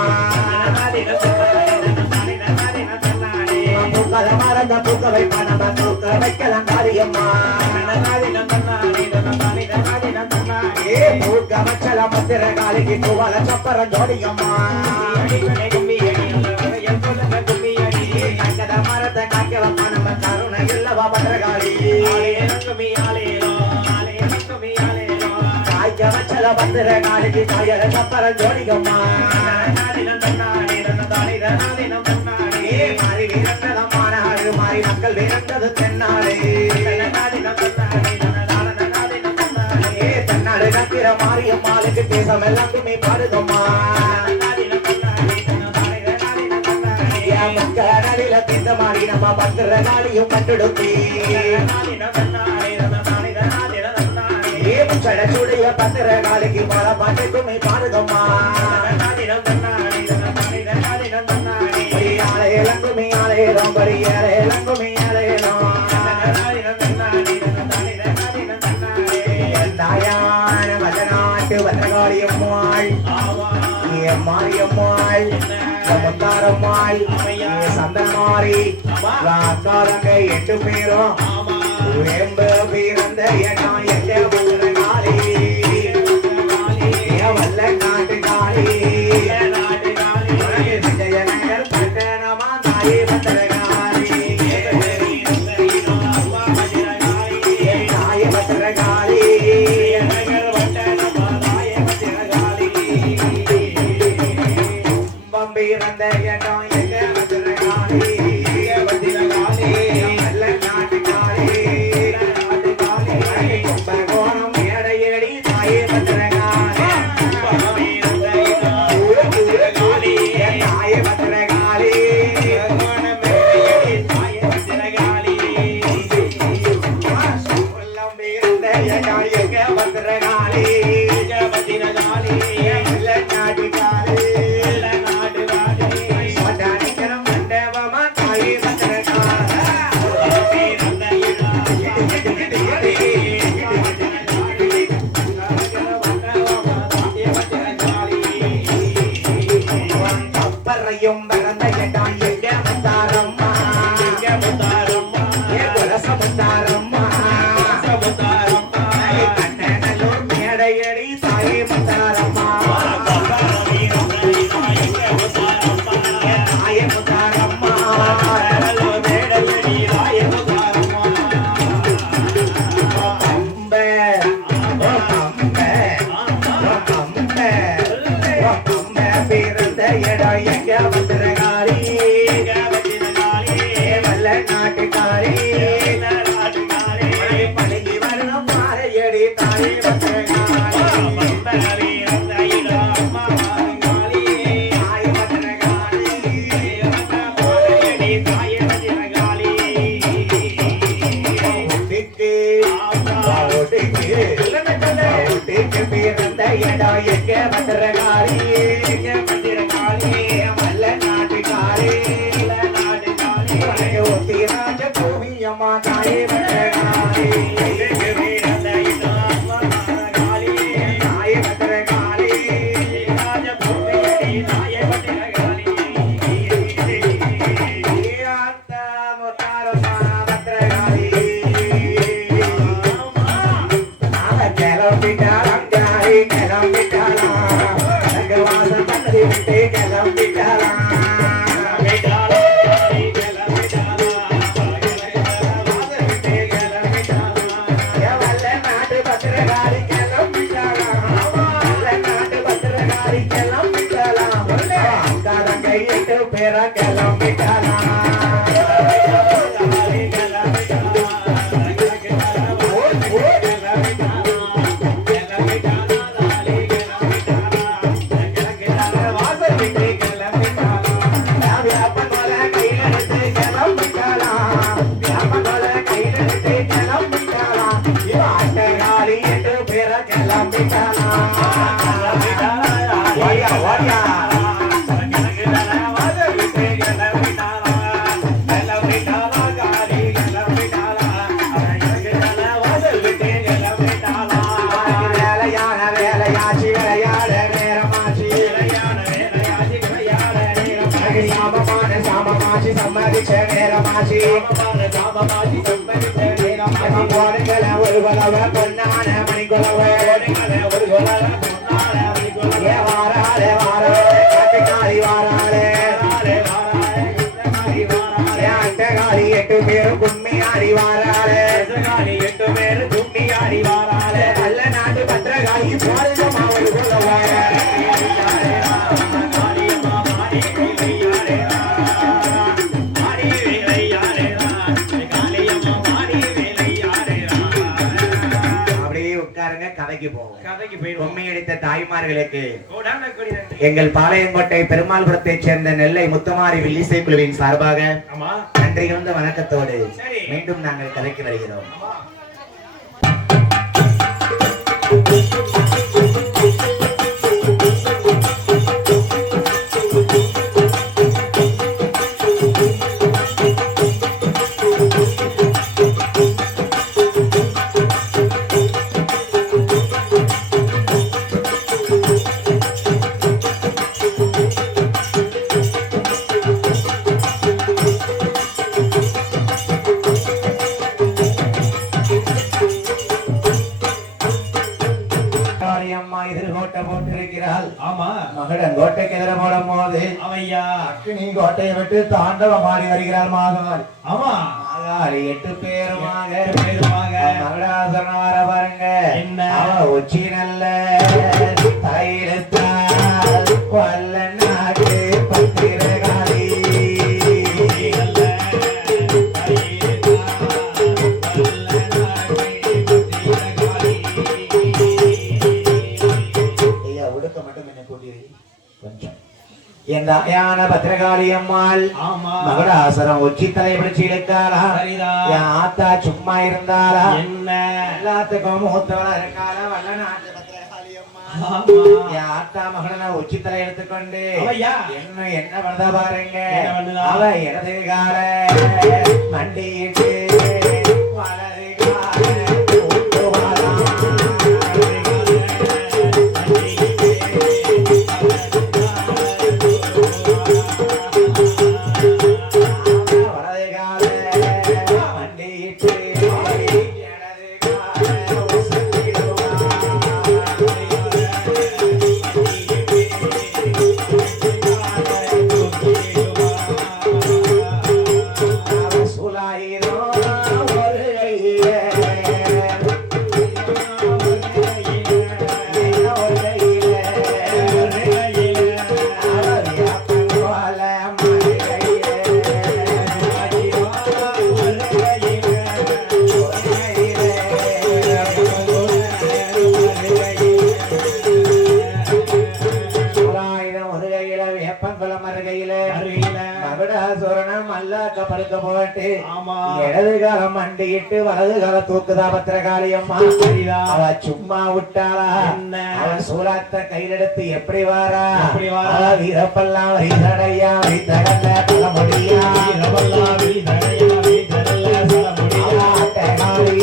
பூக்கள மறந்த பூக்க வைப்பா நம்ம தூக்க வைக்கலாம் காரியம்மா பூக்க வச்சல பத்திரகாலிக்கு பூவல சப்பரம் ஜோடியம்மா மரத்தை காக்க வைப்பா நம்ம கருணை இல்லவா பத்திரகாளி காய்க்க வச்சல பத்திரகாலிக்கு காயல சப்பரம் ஜோடியம்மா மாறி வீரந்ததமான மாறி மக்கள் வீரந்தது தென்னாடு தென்னாடு நக்கிற மாரியம்மாளுக்கு தேசம் எல்லாம் துணி பாடுதம்மா கடலில திந்த மாறி நம்ம பத்திரகாளியும் கட்டுடுத்தி சடச்சுடைய பத்திரகாளிக்கு பல பாட்டு துணி பாடுதம்மா மாரியம்மாள் முத்தாரம்மாள் சந்தனமாரி அக்காரங்க 8 பேரும் வேம்பு பிறந்த இடம் எங்க ஊரகாளி வல்ல நாட்டு காளி விஜயநகர் பட்டணமா தாயே பத்திரகாளி தாயே பத்திரகாளி பிறந்த இடம் எங்க பத்திரகாளி வல்ல நாட்டு காளி கும்பகோணம் மேடையடி தாயே பத்திரகாளி தாயே பத்திரகாளி பிறந்த இடம் எங்க பத்திரகாளி வல்ல நாட்டு காளி பிறந்தையடி தாயே முத்தாரம்மா தாயே முத்தாரம்மா பிறந்த இடம் எங்க வந்துருகாரி வல்ல நாட்டுக்காரி பழகி வரணும் பாறையடி தாயே வந்துருகாரி பிறந்த இடம் எங்க வந்துருகாரி வல்ல நாட்டுக்காரி ஒத்தி ராஜ பூமி அம்மா தாயே வந்துருகாரி தாயே வந்துருகாரி பேரா கிளம்பிட்டாரா சம்மதிச்ச நேரமாசி போடுங்கள ஒரு கொலவ பொன்னான மணிக்குலவ வாராளே வாராளே காட்டுக்காரி வாராளே அட்டகாரி 8 பேரும் கும்மியாடி வாராளே 8 பேரும் கும்மியாடி வாராளே நல்ல நாட்டு பத்திரகாரி போடுங்கம்மா ஒரு கொலவ கதைக்கு போவோம். பொம்மை அடித்த தாய்மார்களுக்கு எங்கள் பாளையங்கோட்டை பெருமாள்புரத்தைச் சேர்ந்த நெல்லை முத்துமாரி வில்லிசை குழுவின் சார்பாக நன்றி கலந்த வணக்கத்தோடு மீண்டும் நாங்கள் கதைக்கு வருகிறோம். மகடன் கோட்டைக்கு எதிர போடும் போது அவையா அக்கினி கோட்டையை விட்டு தாண்டவம் ஆடி வருகிறார் மாகாளி. ஆமா மாகாளி 8 பேருமாக மகடாசனம் வர பாருங்க. அவ உச்சி நல்ல தைலத்தால் வல்ல நாட்டு பத்திரகாளி பத்திரகாளி அம்மாள் மகடாசரம் உச்சி தலை பிடிச்சு இழுக்காளா? என் ஆத்தா சும்மா இருந்தாளா? என்ன எல்லாத்துக்கும் மூத்தவளா இருக்காளா? வல்ல நாட்டு பத்திரகாளி அம்மா என் ஆத்தா மகனை உச்சி தலை எடுத்துக்கொண்டு என்ன பண்ணதா பாருங்க. அவ இடது கால மண்டிட்டு வலது கால படுக்க போட்டு ஆமா இடது காலம் மண்டிட்டு வலது கால தூக்குதா பத்திரகாளி அம்மா. அவ சும்மா விட்டாளா? அவன் சூலாத்த கையிலெடுத்து எப்படி வாரா? வீரப்பெல்லாம் வைதடையா வைத்தடல்ல தலைமுடியா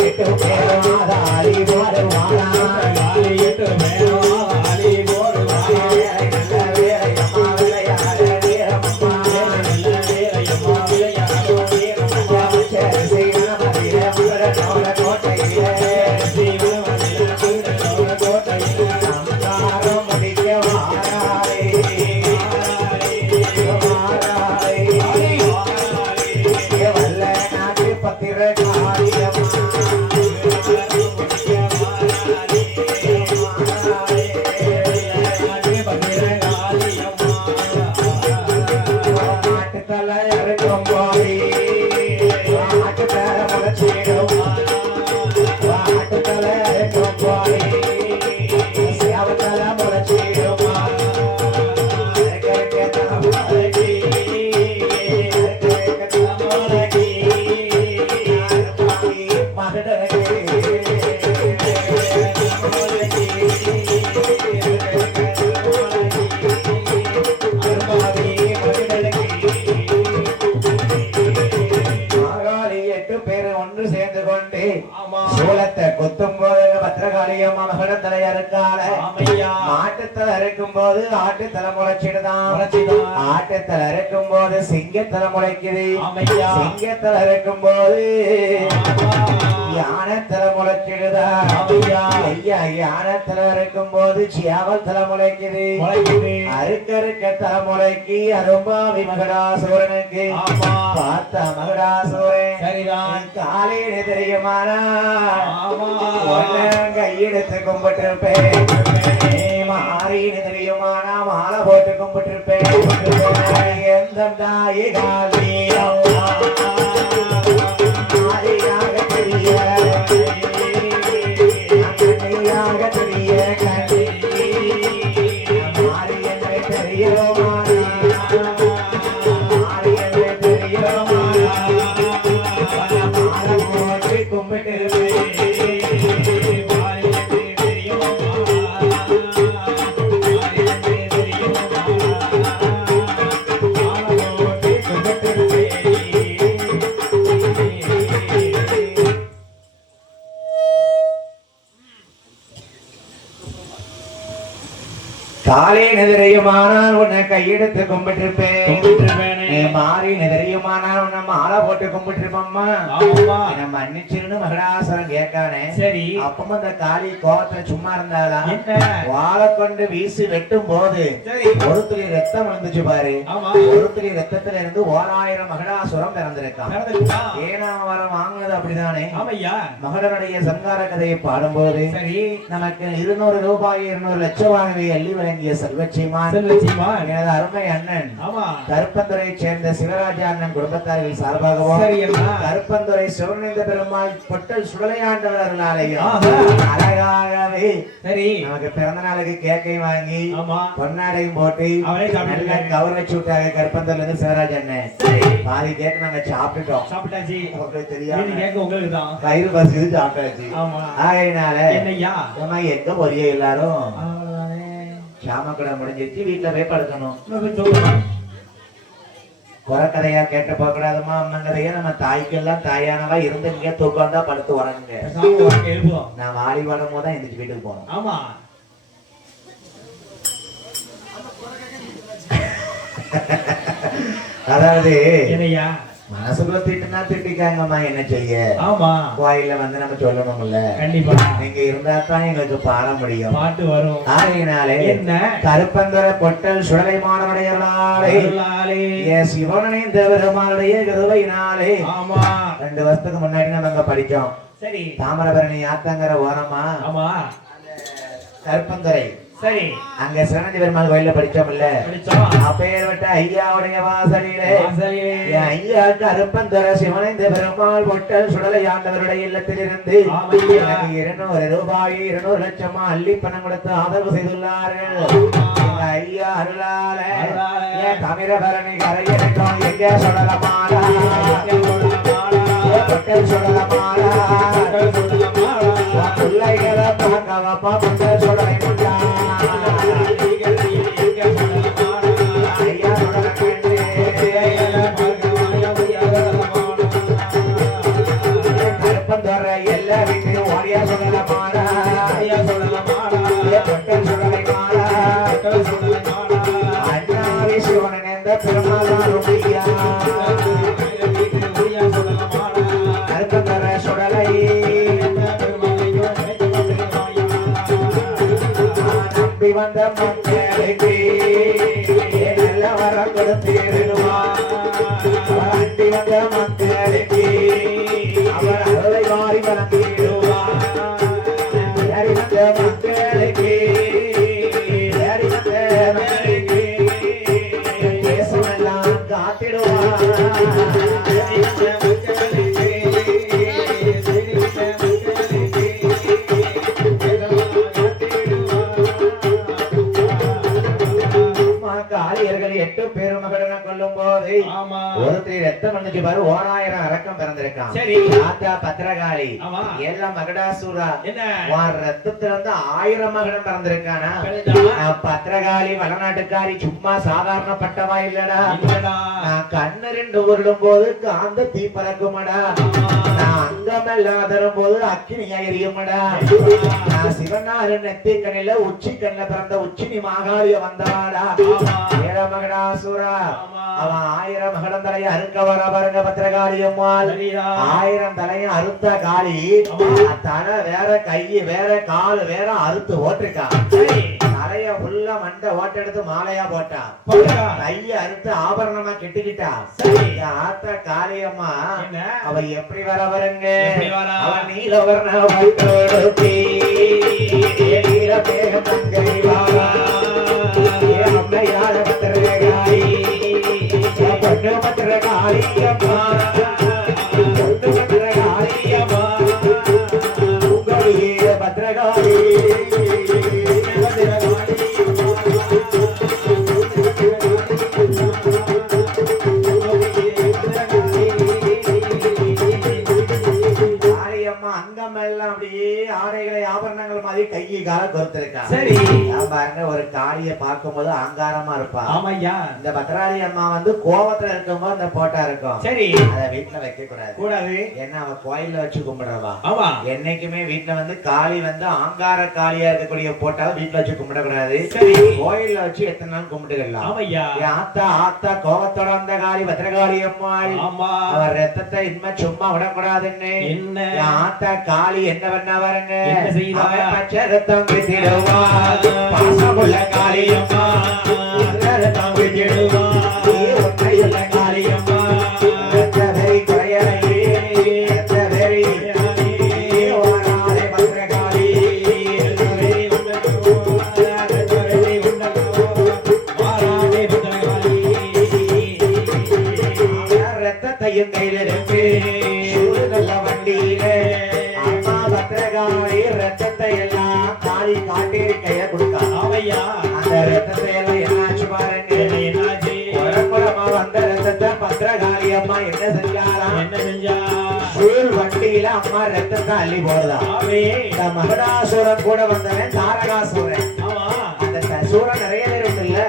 எட்டு பேரமாதாரி போடுவானா சூலத்தை கொத்தும் போது பத்திரகாளியம்மா மகடத்தலை அறுக்கால மாட்டுத்தலை அறுக்கும் போது ஆட்டு தலை முளைச்சிடுதான். ஆட்டுத்தலை அறுக்கும் போது சிங்கத்தலை முளைக்குது. சிங்கத்தலை அறுக்கும் போது யானை தலை முளைச்சிடுதா. ஐயா யானை அறுக்கும் போது சியாவல் தலை முளைக்குது. அறுக்க தலை முளைக்கு அரும்பாவி மகடாசூரனுக்கு பார்த்தா மகடாசூரன் காலையில தெரியுமானா கையெடுத்து கும்பிட்டிருப்பேன். மாறின்னு தெரியுமானா மாலை போட்டு கும்பிட்டிருப்பேன். எந்த தாய் காலியாக தெரிய கண்ணியாக தெரிய கண்ணி மாறி என்று தெரியுமானா மாறி என்று தெரியுமானா மாலை போட்டு கும்பிட்டிருப்பேன். காலே நெதிரையுமானால் உன்னை கையெடுத்து கும்பிட்டிருப்பேன். மாறி நெதிரையுமானால் உன்னை மாலை போட்டு கும்பிட்டிருப்பம்மா. என்ன மன்னிச்சிருன்னு மகடாசுரன் கேட்கானே. சரி அப்பவும் அந்த காளி கோபத்துல சும்மா இருந்தாளா? வாழை கொண்டு வீசி வெட்டும் போது ஒரு துளி ரத்தம் விழுந்துச்சு பாரு. ஒரு துளி ரத்தத்துல இருந்து 1000 மகடாசுரம் பிறந்திருக்கான். ஏனா வரம் வாங்கினது அப்படிதானே. மகடனுடைய சங்கார கதையை பாடும்போது நமக்கு 200 ரூபாய் 200 லட்சமாகவே அள்ளி வழங்கிய செல்வச்சிமான் எனது அருமை அண்ணன் கருப்பந்துரை சேர்ந்த சிவராஜா அண்ணன் குடும்பத்தார்கள் சார்பாகவும் கருப்பந்துரை சிவனேந்த பெருமாள் பொட்டல் சுடலையாண்டவர்களாலேயும் அழகாகவே நமக்கு பிறந்த நாளுக்கு கேக்கை வாங்கி பொன்னாடையும் போட்டு நல்லா கவர் வச்சு விட்டாங்க. கருப்பந்தூர்ல இருந்து சிவராஜ் அண்ணன் பாதி கேக்கு நாங்க சாப்பிட்டாச்சு. கயிறு பஸ் சாப்பிட்டாச்சு. ஆகையினால எங்க போறிய எல்லாரும் சாமக்கடை முடிஞ்சிருச்சு. வீட்டுல போய் படுக்கணும். குறக்கதையா கேட்டு போக கூடாதுமா. அம்மங்கதையா நம்ம தாய்க்கெல்லாம் தாயானவா இருந்து இங்க தூக்கம் தான் படுத்து வரணுங்க. நான் வாலி வரும் போதுதான் எந்திரிச்சு வீட்டுக்கு போனோம். அதாவது மனசுக்குள்ள திட்டுனா திட்டிக்காங்கம்மா, என்ன செய்ய. கோயில்ல வந்து நம்ம சொல்லணும்ல. கண்டிப்பா நீங்க இருந்தா தான் எங்களுக்கு பாட முடியும், பாட்டு வரும். ஆகையினாலே என்ன கருப்பந்தர பொட்டல் சுடலை மாடனுடையவர்களாலே சிவனின் பெருமாளுடைய கிருபையினாலே 2 வருஷத்துக்கு முன்னாடி நம்ம அங்க படிச்சோம். சரி தாமிரபரணி ஆத்தங்கர ஓரமா கருப்பந்துரை சரி அங்க சிவனந்தி பெருமாள் கோயில்ல படிச்சோம்ல படிச்சோம். அப்பேற்பட்ட ஐயாவுடைய வாசலிலே என் ஐயா கருப்பந்தர சிவனந்தி பெருமாள் பொட்டல் சுடலை ஆண்டவருடைய இல்லத்திலிருந்து எனக்கு 200 ரூபாய் 200 லட்சமா அள்ளி பணம் கொடுத்து ஆதரவு செய்துள்ளார்கள். எங்க ஐயா அருளால என் தமிழபரணி கரையிறக்கம் எங்க சுடலமாடா பொட்டல் சுடலமாடா பிள்ளைகளை பார்க்கவப்பா பொட்டல் சுடலை முட்டா கருப்பந்தோற எல்லா வீட்டிலும் ஓடியா சொல்லலமாடா பொட்டல் சுடலை மாடா அண்ணாவி சிவனன் என்ற பெருமாள் கருப்பந்தோற சுடலை நம்பி வந்த மக்களுக்கு நல்ல வரம் கொடுத்திருவா அண்டி வந்த மக்களுக்கு அவர் அருளை மாறி வழங்கிடுவா வந்த மக்களுக்கு பேசுமெல்லாம் காத்திடுவா காளியர்கள் 8 பேரும் மகனை கொல்லும் போது ஒருத்தர் ரத்தம் வந்துச்சு பாரு 1000 அரக்கம் பிறந்திருக்கான். சரி ஆத்தா பத்திரகாளி எல்லாம் மகடாசூரா உன் ரத்தத்துல இருந்து 1000 மகனும் பிறந்திருக்கானா? பத்திரகாளி வளநாட்டுக்காரி சும்மா சாதாரணப்பட்டவா இல்லடா. நான் கண்ணு 2 உருளும் போது காந்த தீ பறக்குமடா. நான் அங்கமெல்லாம் தரும் போது அக்கினியா எரியுமடா. நான் சிவனாரு நெத்தி கண்ணில உச்சி கண்ணில பிறந்த உச்சினி மாகாளிய வந்தவாடா. மகடாசுரா அவன் 1000 மகடம் தலையை அறுக்க வர பாருங்க பத்திரகாளி அம்மாள். 1000 தலையை அறுத்த காளி தலை வேற கையு வேற காலு வேற அறுத்து ஓட்டிருக்கா. தலைய உள்ள மண்டை ஓட்ட எடுத்து மாலையா போட்டா. கைய அறுத்து ஆபரணமா கெட்டுக்கிட்டா. ஆத்த காளியம்மா அவ எப்படி வர வருங்க அவன் நீலவர்ண வைத்தோடுத்தி நீல தேக தங்கை வாரா அம்மையார பத்திரகாளி பொண்ணு பத்திரகாளியம்மா பொண்ணு பத்திரகாளியம்மா உங்களுடைய பத்திரகாளி ஆடைகளை ஆபரணங்கள் மாதிரி கையை கால கொடுத்திருக்கா. சரி பாருங்க ஒரு காளிய பார்க்கும்போது அங்காரமா இருப்பா. ஆமாய்யா இந்த பத்ராளி அம்மா வந்து கோபத்துல இருக்கும்போது அந்த போட்டா இருக்கும். சரி அத வீட்டுல வைக்க கூடாது. என்ன அவ கோயில்ல வச்சு கும்பிடுறவா. ஆமா என்னைக்குமே வீட்டுல வந்து காளி வந்து ஆங்கார காளியா இருக்கக்கூடிய போட்டாவை வீட்டுல வச்சு கும்பிடக்கூடாது. சரி கோயில்ல வச்சு எத்தனை நாள் கும்பிட்டுக்கலாம். ஆமையா ஆத்தா ஆத்தா கோபத்தோட அந்த காளி பத்ரகாளி அம்மாள். அவர் ரத்தத்தை இனிமே சும்மா விடக்கூடாதுன்னு என்ன ஆத்தா காளி என்ன பண்ண பாருங்க பச்சை ரத்தம் வித்திடுவா பாசமுள்ள காளியம்மா ரத்தம் வித்திடுவா ஒன்றையுள்ள காளியம்மா ரத்தவெறி குறையலை ரத்தவெறி ஓராளே பத்ரகாளி ரத்தத்தையும் கையிலிருந்து நல்ல வண்டியிலே ரத்தத்தை எல்லாம் காளி காட்டேரி கைய கொடுத்தா. அந்த ரத்தத்தை எல்லாம் என்னாச்சு பாருங்க என்னாச்சு வந்த ரத்தத்தை பத்திரகாளி அம்மா என்ன செஞ்சாலாம் என்ன செஞ்சா வண்டியில அம்மா ரத்தத்தை அள்ளி போடுதா. இந்த மகடாசூரன் கூட வந்தவன் தாரகாசூரன். அந்த சூரன் நிறைய பேர் உண்டு இல்ல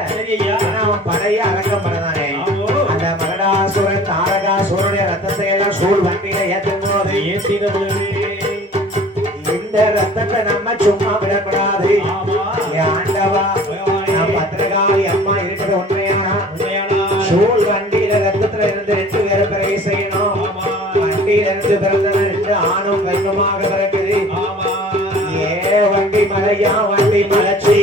ஆனா அவன் படைய அடக்கம் பண்ணதானே. அந்த மகடாசூரன் தாரகாசூரனுடைய ரத்தத்தை எல்லாம் சூழ் வண்டியில ஏற்றும் போது இந்த ரத்தத்தை நம்ம சும்மா விடக்கூடாது. ஆண்டவா பத்திரகாளி அம்மா இருக்கிறது உண்மையானா சூழ் வண்டியில ரத்தத்துல இருந்து 2 பேரை பிறகு செய்யணும். வண்டியில இருந்து பிறந்தன 2 ஆணும் பெண்ணுமாக பிறக்குது. ஏ வண்டி மலையா வண்டி மலச்சி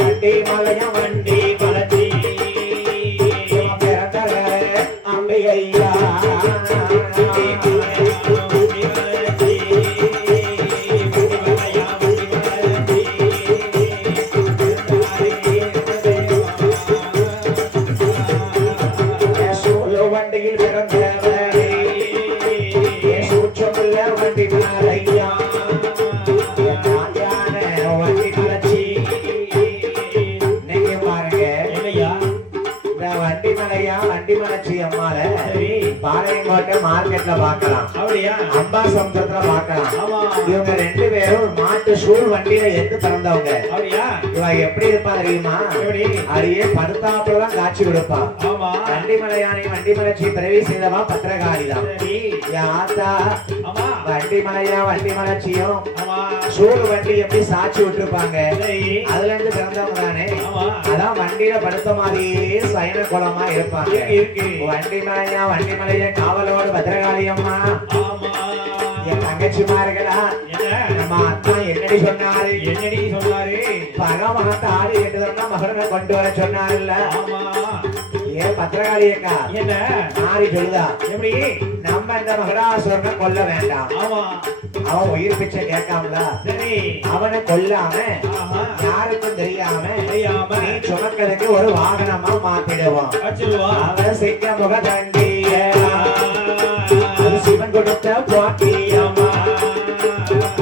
வண்டி மலையா வண்டி மலச்சி பிறந்த அம்பிகையா காமாட்சி அம்மால சரி. பாளையங்கோட்டை மார்க்கெட்ல பார்க்கலாம், அப்படியா? அம்பா சமுத்திரத்துல பார்க்கலாம். ஆமா. இவங்க ரெண்டு பேரும் மாட்டு சூழ் வண்டியில எடுத்து பிறந்தவங்க. அப்படியா? இவ எப்படி இருப்பா தெரியுமா? எப்படி? அடியே படுத்தாப்புலதான் காட்சி கொடுப்பா. ஆமா. வண்டிமலையானை வண்டிமலைச்சி பிறவி செய்தவா பத்திரகாளிதான். சரி. என் ஆத்தா ஆமா. வண்டிமலையா வண்டிமலைச்சியும் ஆமா. சூழ் வண்டி எப்படி சாட்சி விட்டுருப்பாங்க, சரி. அதுல இருந்து பிறந்தவங்க தானே. ஆமா. அதான் வண்டியில படுத்த மாதிரியே சயன குளமா இருப்பாங்க. இருக்கு. வண்டிமலையா வண்டிமலைய காவலோடு பத்திரகாளி அம்மா ஆமா. என் தங்கச்சிமார்களா என்ன? நம்ம அத்தா என்னடி சொன்னாரு? என்னடி சொன்னாரு? பகவான் ஆடி கேட்டதுன்னா மகனை கொண்டு வர சொன்னாருல்ல. ஆமா. ஏன் பத்திரகாளி அக்கா என்ன? மாறி சொல்லுதா, எப்படி? நம்ம இந்த மகடாசுரனை கொல்ல வேண்டாம். ஆமா. அவன் உயிர் பிச்சை கேட்காமல, சரி. அவனை கொல்லாம ஆஹா. யாருக்கும் தெரியாம தெரியாம நீ சுமக்கிறதுக்கு ஒரு வாகனமா மாத்திடுவோம். வச்சிருவா. அவன் சிக்க முக தண்டியமா, அது சிவன் கொடுத்த பாட்டியம்மா.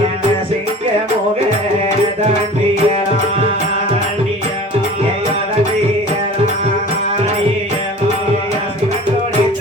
என்ன சிங்க முக தண்டியமா, ஏன் தண்டியமா, ஏன் சிவன் கொடுத்த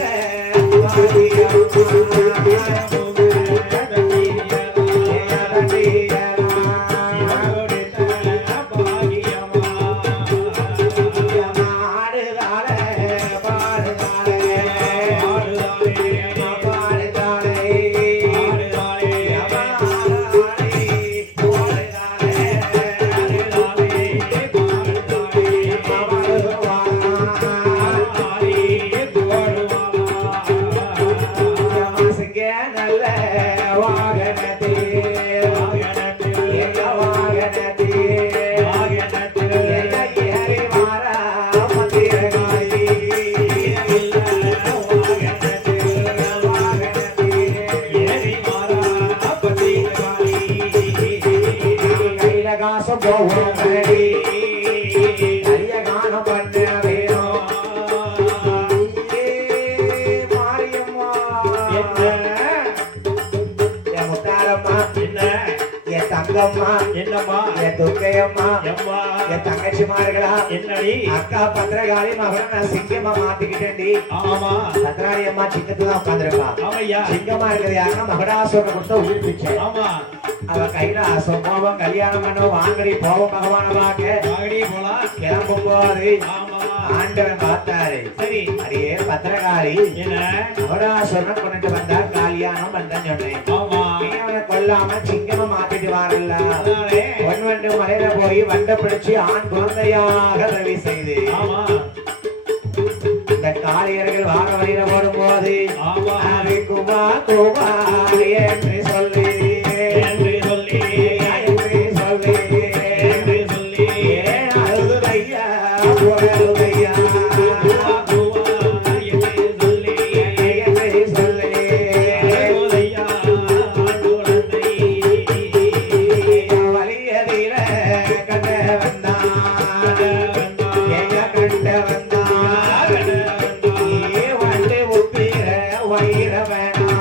என்னம்மா? என் துர்க்கையம்மா, எம்மா. என் தங்கச்சிமார்களா, என்னடி? அக்கா பத்திரகாளி மகனை நான் சிங்கமா மாத்திக்கிட்டேன்டி. ஆமா. பத்திரகாளி அம்மா சிங்கத்துல தான் உட்காந்துருப்பா. ஆமையா. சிங்கமா இருக்கிறது யாருன்னா மகடாசுரனை கொடுத்த உயிர் பிச்சை. ஆமா. அவ கையில சம்பவம் கல்யாணம் பண்ணோம் வாங்கடி போவோம் பகவான பார்க்க வாங்கடி போலாம். கிளம்பும் போது ஆமா. ஆண்டவன் பார்த்தாரு. சரி. அடியே பத்திரகாளி என்ன? மகடாசுரன் கொண்டுட்டு வந்தா கல்யாணம் பண்றேன்னு சொன்னேன். ஆமா. நீ அவனை கொல்லாம சிங்கமா மாத்திட்டு வாரல்ல. அதானே. பொன்வண்டு மலையில போய் வண்டை பிடிச்சு ஆண் குழந்தையாக ரவி செய்து ஆமா. இந்த காளியர்கள் வார வழியில போடும்போது ஆமா. அதை குமா குமா என்று சொல்லி என்று சொல்லி என்று சொல்லி என்று சொல்லி ஏன் அழுதையா புகழுதையா துவா துவா என்று சொல்லி என்று சொல்லி அழுதையா குழந்தை வலியதில கண்ட வந்தான் ஏய கண்ட வந்தான் ஏ வண்டு உப்பிர வயிற வேணாம்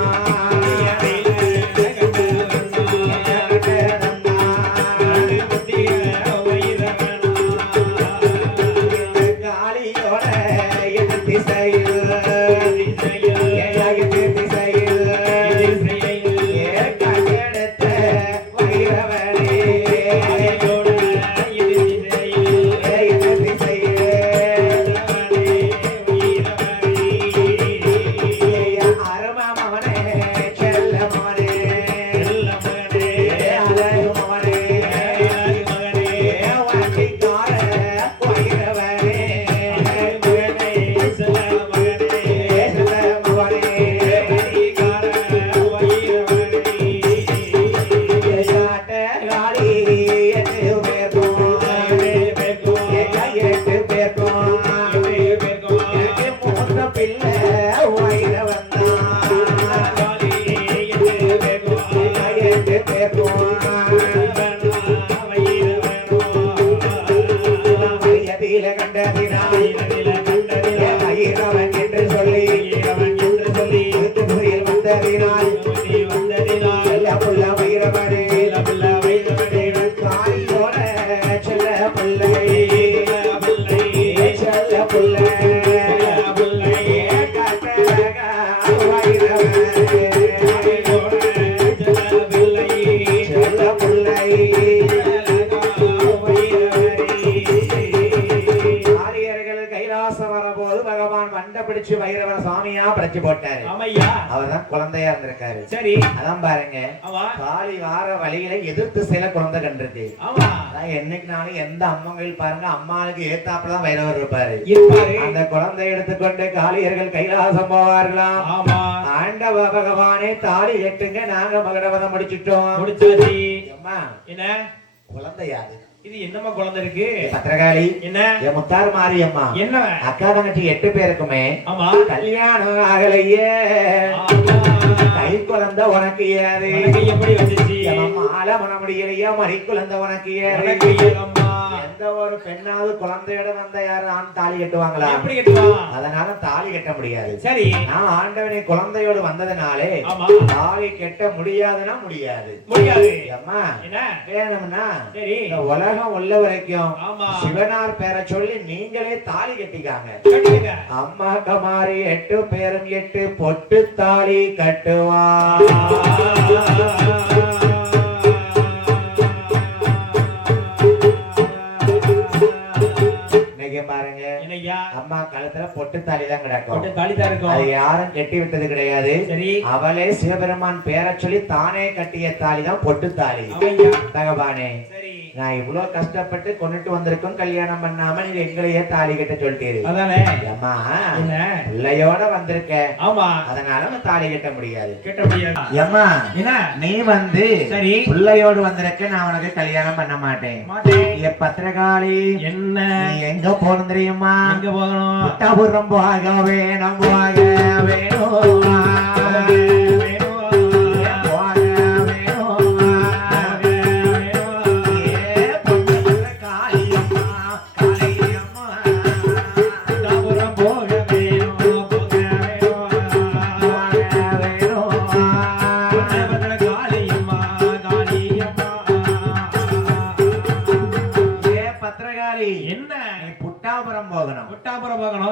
முடிச்சு வைரவர சாமியா படைச்சு போட்டாரு. ஆமையா. அவர்தான் குழந்தையா இருந்திருக்காரு. சரி. அதான் பாருங்க. ஆமா. காளி வார வழியில எதிர்த்து சில குழந்தை கண்டிருக்கு. ஆமா. அதான் என்னைக்குனாலும் எந்த அம்மங்கள் பாருங்க அம்மாளுக்கு ஏத்தாப்புலதான் வைரவர் இருப்பாரு. அந்த குழந்தை எடுத்துக்கொண்டு காளியர்கள் கைலாசம் போவார்களாம். ஆமா. ஆண்டவ பகவானே தாலி கட்டுங்க நாங்க மகடவதம் முடிச்சிட்டோம். முடிச்சாச்சு. அம்மா என்ன குழந்தையாது இது? என்னம்மா குழந்தை இருக்கு? பத்திரகாளி. என்ன? என் முத்தார் மாரியம்மா. என்ன? அக்கா தங்கச்சி 8 பேருக்குமே ஆமா கல்யாணம் ஆகலையே. கை குழந்தை உனக்கு ஏது? எப்படி வந்துச்சு? மாலை பண்ண முடியலையா? மறி குழந்தை உனக்கு ஏது? எந்த ஒரு பெண்ணாவது குழந்தையோட வந்த யாரும் தாலி கட்டுவாங்களா? எப்படி கட்டுவாங்க? அதனால தாலி கட்ட முடியாது. சரி. நான் ஆண்டவனை குழந்தையோடு வந்ததுனாலே தாலி கட்ட முடியாதுன்னா முடியாது. முடியாது. அம்மா என்ன வேணும்னா சரி இந்த உலகம் உள்ள வரைக்கும் சிவனார் பேரை சொல்லி நீங்களே தாலி கட்டிக்காங்க. அம்மா கமாரி 8 பேரும் 8 பொட்டு தாலி கட்டுவா. பாருங்க அம்மா கழுத்துல பொட்டு தாலி தான் கிடக்கும். அது யாரும் கட்டி விட்டது கிடையாது. அவளே சிவபெருமான் பேரை சொல்லி தானே கட்டிய தாலி தான் பொட்டு தாலி. தகவானே நான் இவ்வளவு கஷ்டப்பட்டு கொண்டுட்டு வந்திருக்கோம் கல்யாணம் பண்ணாம நீங்க எங்களையே தாலி கட்ட சொல்லிட்டீரு. அம்மா பிள்ளையோட வந்திருக்க. அதனால தாலி கட்ட முடியாது. அம்மா நீ வந்து பிள்ளையோடு வந்திருக்க நான் உனக்கு கல்யாணம் பண்ண மாட்டேன். பத்திரகாளி என்ன நீ எங்க போகணும் தெரியுமா? எங்க போகணும்? புட்டாபுரம் போக வேணும் போக வேணும்.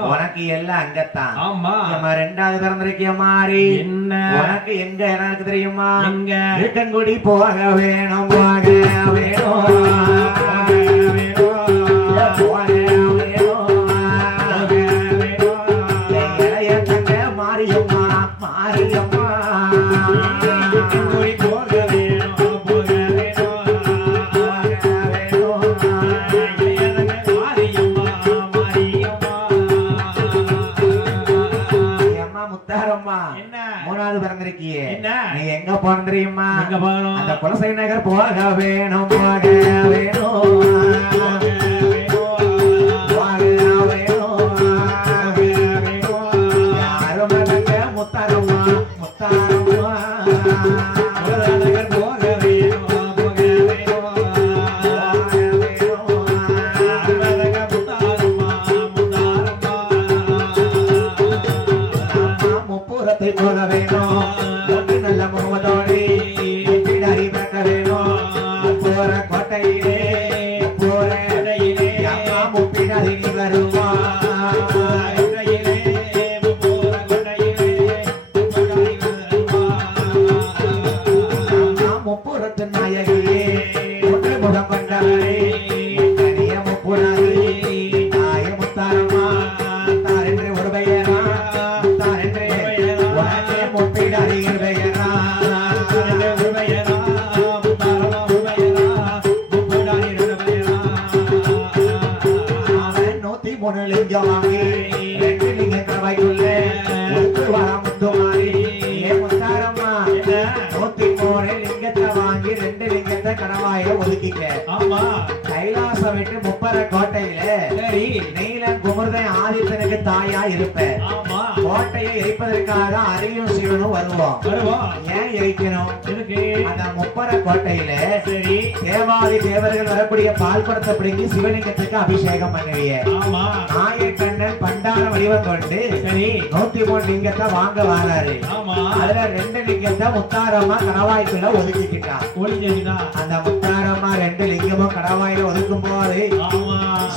உனக்கு எல்லாம் அங்கத்தான். நம்ம 2வது பிறந்திருக்கிய மாதிரி உனக்கு எங்க எனக்கு தெரியுமா? இருக்கங்குடி போக வேணும் போக வேணும். மாரியம்மா மாரியம்மா நீ எங்க போன தெரியுமா? அந்த குலசை நகர் போக வேணும் போக வேணும். முத்தாரம்மா முத்தாரம்மா முப்புறத்தை போக வேணும். நல்ல முகமதோடி பக்க வேணும். போற கோட்டையிலே போற அம்மா முப்பிடாதி வருவா. முப்புறத்து நாயகியே முகம் கொண்டவரே முப்புறாதி நாய முத்தாரம்மா. முத்தார் என்று ஒரு பெயரா முத்தார் என்று முப்பிடாதி பெயரா. கைலாசம் விட்டு முப்பர கோட்டையில நீலன் குமரன் ஆதித்தனுக்கு தாயா இருப்பேன். கோட்டையை எரிப்பதற்காக அரியும் சிவனும் வருவோம். ஏன் எரிக்கணும்? அந்த முப்பர கோட்டையில தேவாதி தேவர்கள் வரக்கூடிய பால் படத்தை பிடிங்கி சிவலிங்கத்துக்கு அபிஷேகம் பண்ணுவீங்க. நாயக்கண்ணன் பண்டார வடிவம் கொண்டு 103 லிங்கத்தை வாங்க வராரு. அதுல 2 லிங்கத்தை முத்தாரம்மா கணவாய்க்குள்ள ஒதுக்கிட்டான். அந்த முத்தாரம்மா 2 லிங்கமும் கணவாயில ஒதுக்கும் போது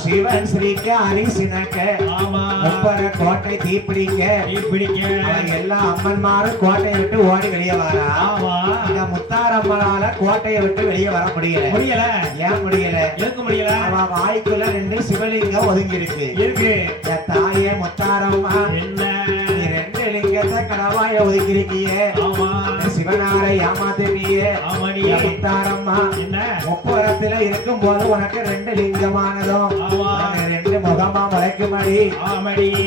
சிவன் ஸ்ரீக்க அரிசினக்க முப்பர கோட்டை தீப்பிடிக்க அவன் எல்லா அம்மன்மாரும் கோட்டையை விட்டு ஓடி வெளியே வரா. இந்த முத்தாரம்மனால கோட்டையை விட்டு வெளியே வர முடியல. ஏன் முடியல? அவன் வாய்க்குள்ள 2 சிவலிங்கம் ஒதுங்கி இருக்கு. என் தாயே முத்தாரம்மா, நீ 2 லிங்கத்தை கடவாய ஒதுக்கி இருக்கியே, சிவனாரை ஏமாத்தினியே. முத்தாரம்மா, முப்புறத்துல இருக்கும் போது உனக்கு 2 லிங்கமானதும் 2 முகமா முளைக்குமடி.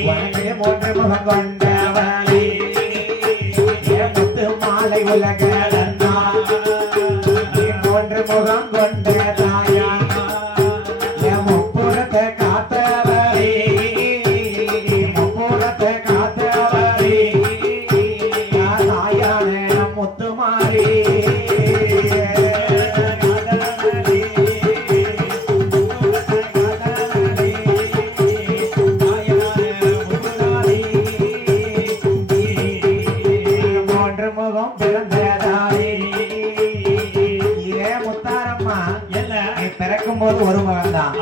உனக்கு 3 முகம் கொண்டவளே, முத்து மாலை உலகளந்தா, நீ 3 முகம் கொண்ட தாயா, என் முப்புறத்தை காத்தவளே, முப்புறத்தை காத்தவளே, தாயான முத்துமாரி. பிறக்கும் போது ஒரு மகன் தான்.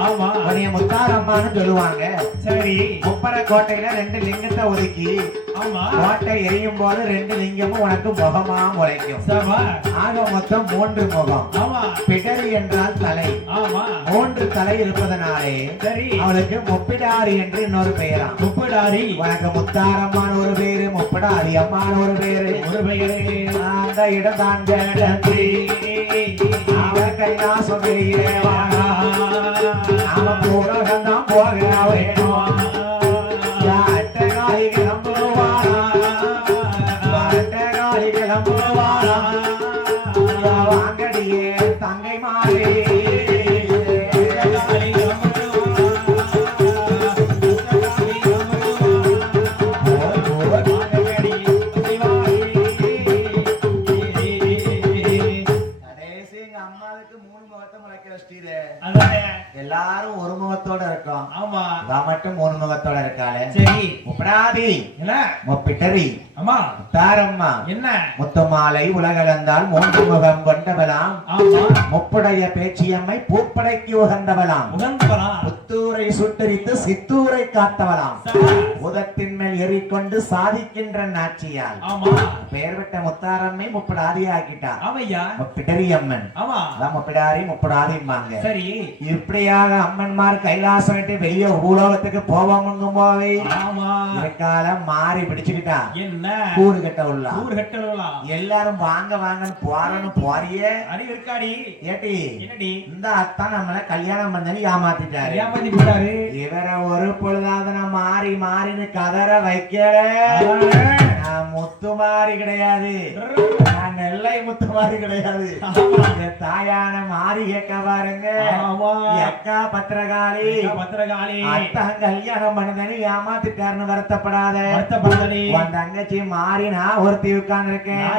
முத்தாரம்மான்னு சொல்லுவாங்க. சரி, முப்பர கோட்டையில 2 லிங்கத்தை ஒதுக்கி கோட்டை எரியும் போது 2 லிங்கமும் உனக்கு முகமா முளைக்கும். ஆக மொத்தம் 3 முகம். பிடரி என்றால் தலை. 3 தலை இருப்பதனாலே அவளுக்கு முப்பிடாரி என்று இன்னொரு பெயரா. முப்பிடாரி. உனக்கு முத்தாரம்மான் ஒரு பேரு, முப்பிடாரி அம்மான் ஒரு பேரு. அந்த இடம் தான் அவர் கைலாசம் வெளியிலே வாழா, அவன் பூரகந்தான் போக வேணும். அட்டகாலி கிளம்புவாரா, அட்டகாலி கிளம்புவாரா, வாங்கடியே தங்கை மாறே. எல்லாரும் ஒரு முகத்தோட இருக்கோம். நான் மட்டும் 3 முகத்தோட இருக்காளே. சரி, முப்படாதி முப்பிட்டரி முத்தாரம்மா முத்துமாலை உலகளந்தால் 3 முகம் கொண்டவளாம். முப்புடைய பேச்சியம்மை பூப்படைக்கு உகந்தவளாம். புத்தூரை சுட்டரித்து சித்தூரை காத்தவளாம். உதத்தின் மேல் ஏறிக்கொண்டு சாதிக்கின்ற நாச்சியால் பெயர் விட்ட முத்தாரம்மை முப்படாதி ஆக்கிட்டா. முப்பிட்டரி அம்மன். முப்பிடாரி முப்படாதிம்பாங்க. சரி, இப்படியாக அம்மன்மார் கைலாசம் விட்டு வெளியே பூலோகத்துக்கு போவோம்ங்கும் போவே காலம் மாறி பிடிச்சுக்கிட்டா. என்ன கூறு கட்ட உள்ளா எல்லாரும் வாங்க வாங்கன்னு போறன்னு போறியே அடி இருக்காடி. ஏட்டி இந்த அத்தான் நம்மள கல்யாணம் பண்ணி ஏமாத்திட்டாரு. இவர ஒரு பொழுதாவது நான் மாறி மாறின்னு கதற வைக்கல. நான் முத்து மாறி கிடையாது, நான் நெல்லை முத்து மாறி கிடையாது. தாயான மாறி கேட்க பாருங்க. அக்கா பத்திரகாளி அத்தான் கல்யாணம் பண்ணதுன்னு ஏமாத்திட்டாருன்னு வருத்தப்படாத. உன் தங்கச்சி மாறி நான் ஒருத்தி உட்கார்ந்து இருக்கேன்.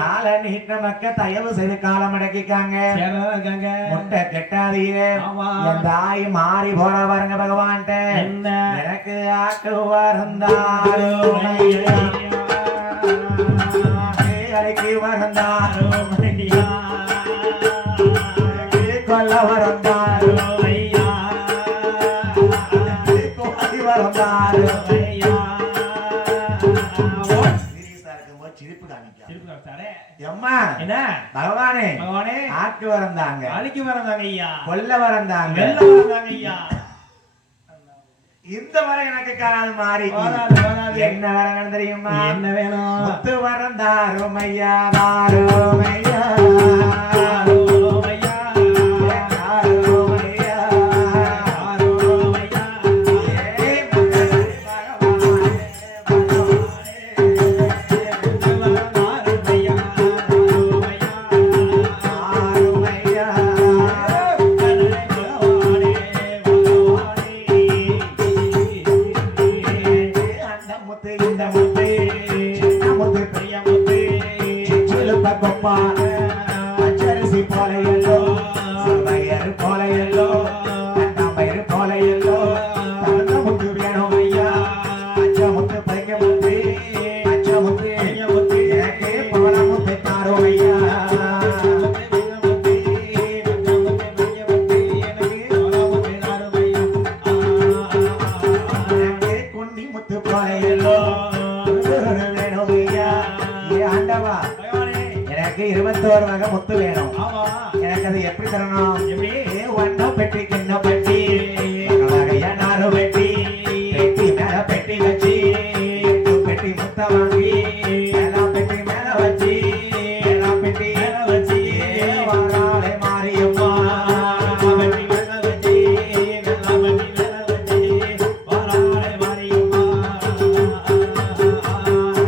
கால நீட்ட மக்க தயவு செய்து காலம் அடக்கிக்காங்க. முட்டை கெட்டாதீங்க. என் தாய் மாறி போட பாருங்க பகவான். எனக்கு ஆட்டு வருந்தாரோ அரைக்கு வருந்தாரோ கொல்ல வருந்தாரோ கோடி வருந்தாரோ. பகவானே ஆட்டு வரந்தாங்க, கொல்ல வரந்தாங்க. இந்த வரம் எனக்கு காணாது மாறி. என்ன வரம் தெரியுமா? என்ன வேணும்? முத்து வரந்தாரும் ஐயா தாரும் ஐயா 21 வகை முத்து வேணும். ஆமா எனக்கு அது எப்படி தரணும்? எப்படி ஒன்ன பெட்டி கிண்ண பெட்டி வகையா நாறு பெட்டி பெட்டி மேல பெட்டி வச்சு 8 பெட்டி முத்த வாங்கி எல்லாம் பெட்டி மேல வச்சு எல்லாம் பெட்டி மேல வச்சு வாராளே மாரியம்மா பெட்டி மேல வச்சி வெள்ளா பெட்டி மேல வச்சி வாராளே மாரியம்மா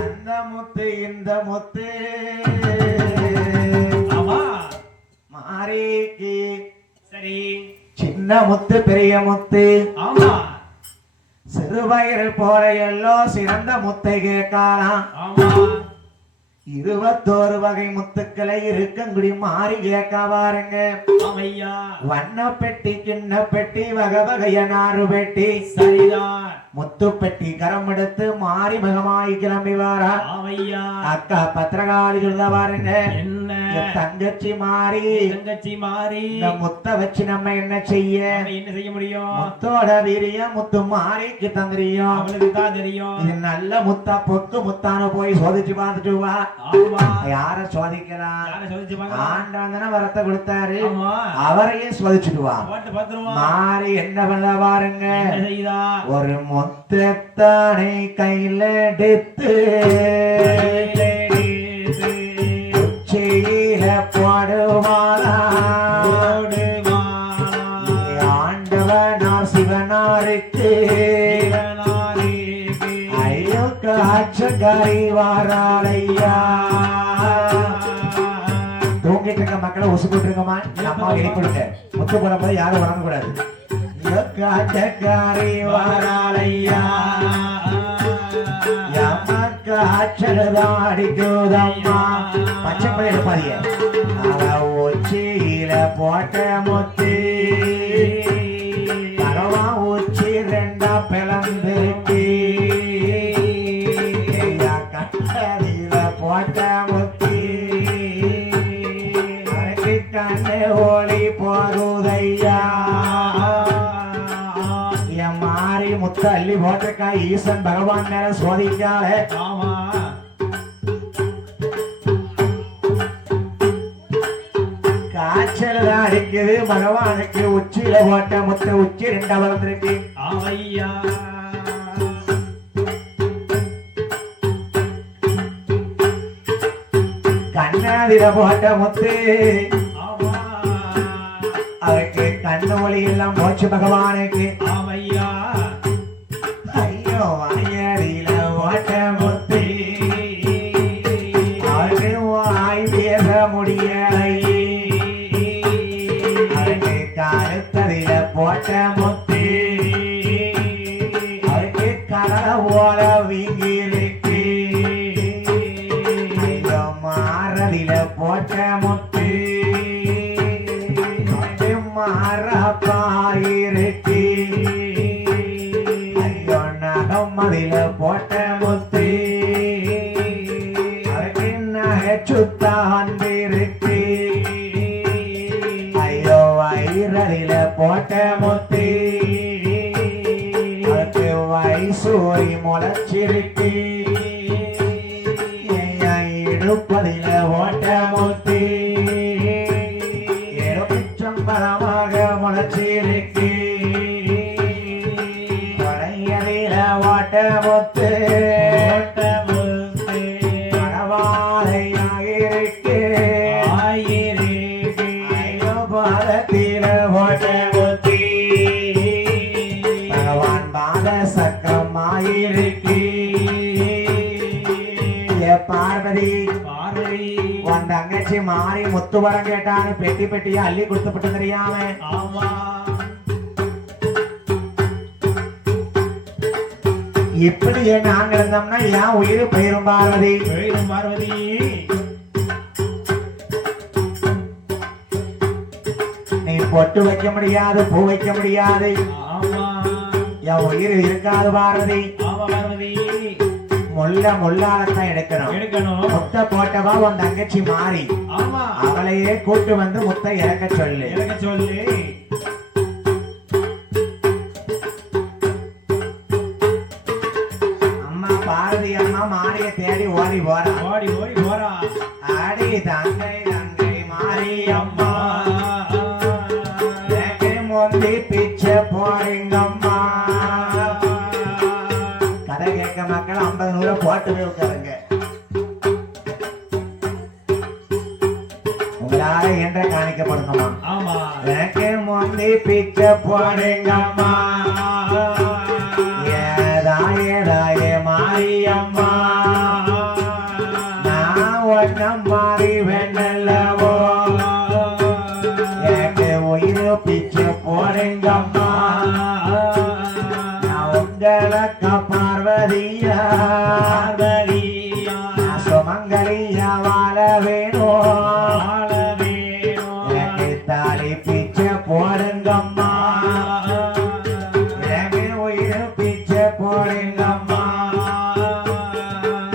அந்த முத்து இந்த முத்து ஆமா மாரிக்கு சரி சின்ன முத்து பெரிய முத்து ஆமா சிறுவயல் போல எல்லாம் சிறந்த முத்தை கேட்கலாம். ஆமா 21 வகை முத்துக்களை இருக்கங்குடி மாறி கேட்க பாருங்க. ஆமையா வண்ண பெட்டி கிண்ண பெட்டி வகை வகைய நாறு பெட்டி சரிதான் முத்து பெட்டி கரம் எடுத்து மாறி மகமாய் கிளம்பி வாரா. ஆமையா அக்கா பத்திரகாளி சொல்ல பாருங்க. என்ன என் தங்கச்சி மாறி தங்கச்சி மாறி இந்த முத்த வச்சு நம்ம என்ன செய்ய? நாம என்ன செய்ய முடியும் முத்தோட வீரியம் முத்து மாறிக்கு தந்திரியம். அவளுக்கு தான் தெரியும் இது நல்ல முத்தா பொக்கு முத்தான போய் சோதிச்சு பார்த்துட்டு வா. ஆமா யார சோதிக்கலாம்? யார சோதிச்சு பார்க்கலாம் ஆண்டாந்தன வரத்தை கொடுத்தாரு, ஆமா அவரையே சோதிச்சுட்டு வா. போட்டு பாத்துருவோம் மாறி என்ன பண்ண பாருங்க. என்ன செய்தா ஒரு முத்தத்தானை கையில எடுத்து உச்சியில போடுவாளா. ஆண்டவனார் சிவனாருக்கு ஐயோ காட்சகாரி வாராளையா. தூங்கிட்டு இருக்க மக்களை உசுப்பிட்டு இருக்கமா அம்மா எழுப்பிடுங்க. முத்து போட போது யாரும் வரக்கூடாது. ஐயோ காட்சகாரி வாராளையா. அடிக்குதம்மா பச்சை பழம் எடுப்பாதிய உச்சியில போட்ட முத்து பரவா உச்சி ரெண்டா பிளந்திருக்கு. கட்டதில போட்ட முத்து கண்ணு ஒளி போகுதையா. என் மாறி முத்து அள்ளி போட்டிருக்கா. ஈசன் பகவான் மேல சோதிக்காலே. ஆமா காய்ச்சல் அடிக்குது பகவானுக்கு. உச்சியில போட்ட முத்து உச்சி ரெண்டா வளர்ந்துருக்கு. ஆமையா கண்ணாதில போட்ட முத்து ஆமா அவருக்கு கண்ணு ஒளி எல்லாம் போச்சு பகவானுக்கு. ஆமையா ஐயோ வாயடியில போட்ட முத்து அவருக்கு வாய் பேச முடியலையே. அவருக்கு கருத்ததில போட்ட முத்து அவருக்கு கடலை போல வீங்கிருக்கு. ஐயோ மாறதில போட்ட முத்து அவருக்கு மாறப்பாயிருக்கு. ஐயோ நகமதில போட்ட முத்து அவருக்கு நகைச்சுத்தான் இருக்கு. ஐயோ வயிறதில போட்ட முத்து அவருக்கு வைசூரி முளைச்சிருக்கு. இடுப்பதில போட்ட முத்து எலுமிச்சம்பழமாக முளைச்சிருக்கு. பழையதில ஓட்ட முத்து பரவாயிருக்கு. ஐயோ பாதத்தில ஓட்ட முத்து பகவான் பாத சக்கரமாயிருக்கு. பார்வதி பார்வதி உன் தங்கச்சி மாறி முத்து வரம் கேட்டான்னு பெட்டி பெட்டியா அள்ளி கொடுத்துப்பட்டு தெரியாம. ஆமா இப்படியே நாங்க இருந்தோம்னா ஏன் உயிர் போயிரும் பார்வதி. போயிரும் பார்வதி நீ பொட்டு வைக்க முடியாது, பூ வைக்க முடியாது, ஆமா என் உயிர் இருக்காது பார்வதி. ஆமா பார்வதி முள்ளாலத்தான் எடுக்கணும். முத்த போட்டவா உன் தங்கச்சி மாறி ஆமா அவளையே கூட்டு வந்து முத்த இறக்க சொல்லு. சொல்லு அம்மா பாரதி அம்மா மாறிய தேடி ஓடி போறா. ஓடி ஓடி போறா. ஆடி தங்கை பிச்சை போறீங்கம்மா. கதை கேட்க மக்கள் 50 100 போட்டு போய் உட்காருங்க. உங்களால என்ற காணிக்கப்படுங்கம்மா. ஆமா எனக்கு முந்தி பிச்சை போடுங்கம்மா. ஏதாயே மாரியம்மா. நான் ஒன்னம் மாறி வேண்டல்லவோ. எனக்கு உயிர் பிச்சை போடுங்கம்மா. நான் உங்களுக்கு பார்வதியா சுமங்கலியா வாழ வேணும். எனக்கு தாலி பிச்சை போடுங்கம்மா. எனக்கு உயிர் பிச்சை போடுங்கம்மா.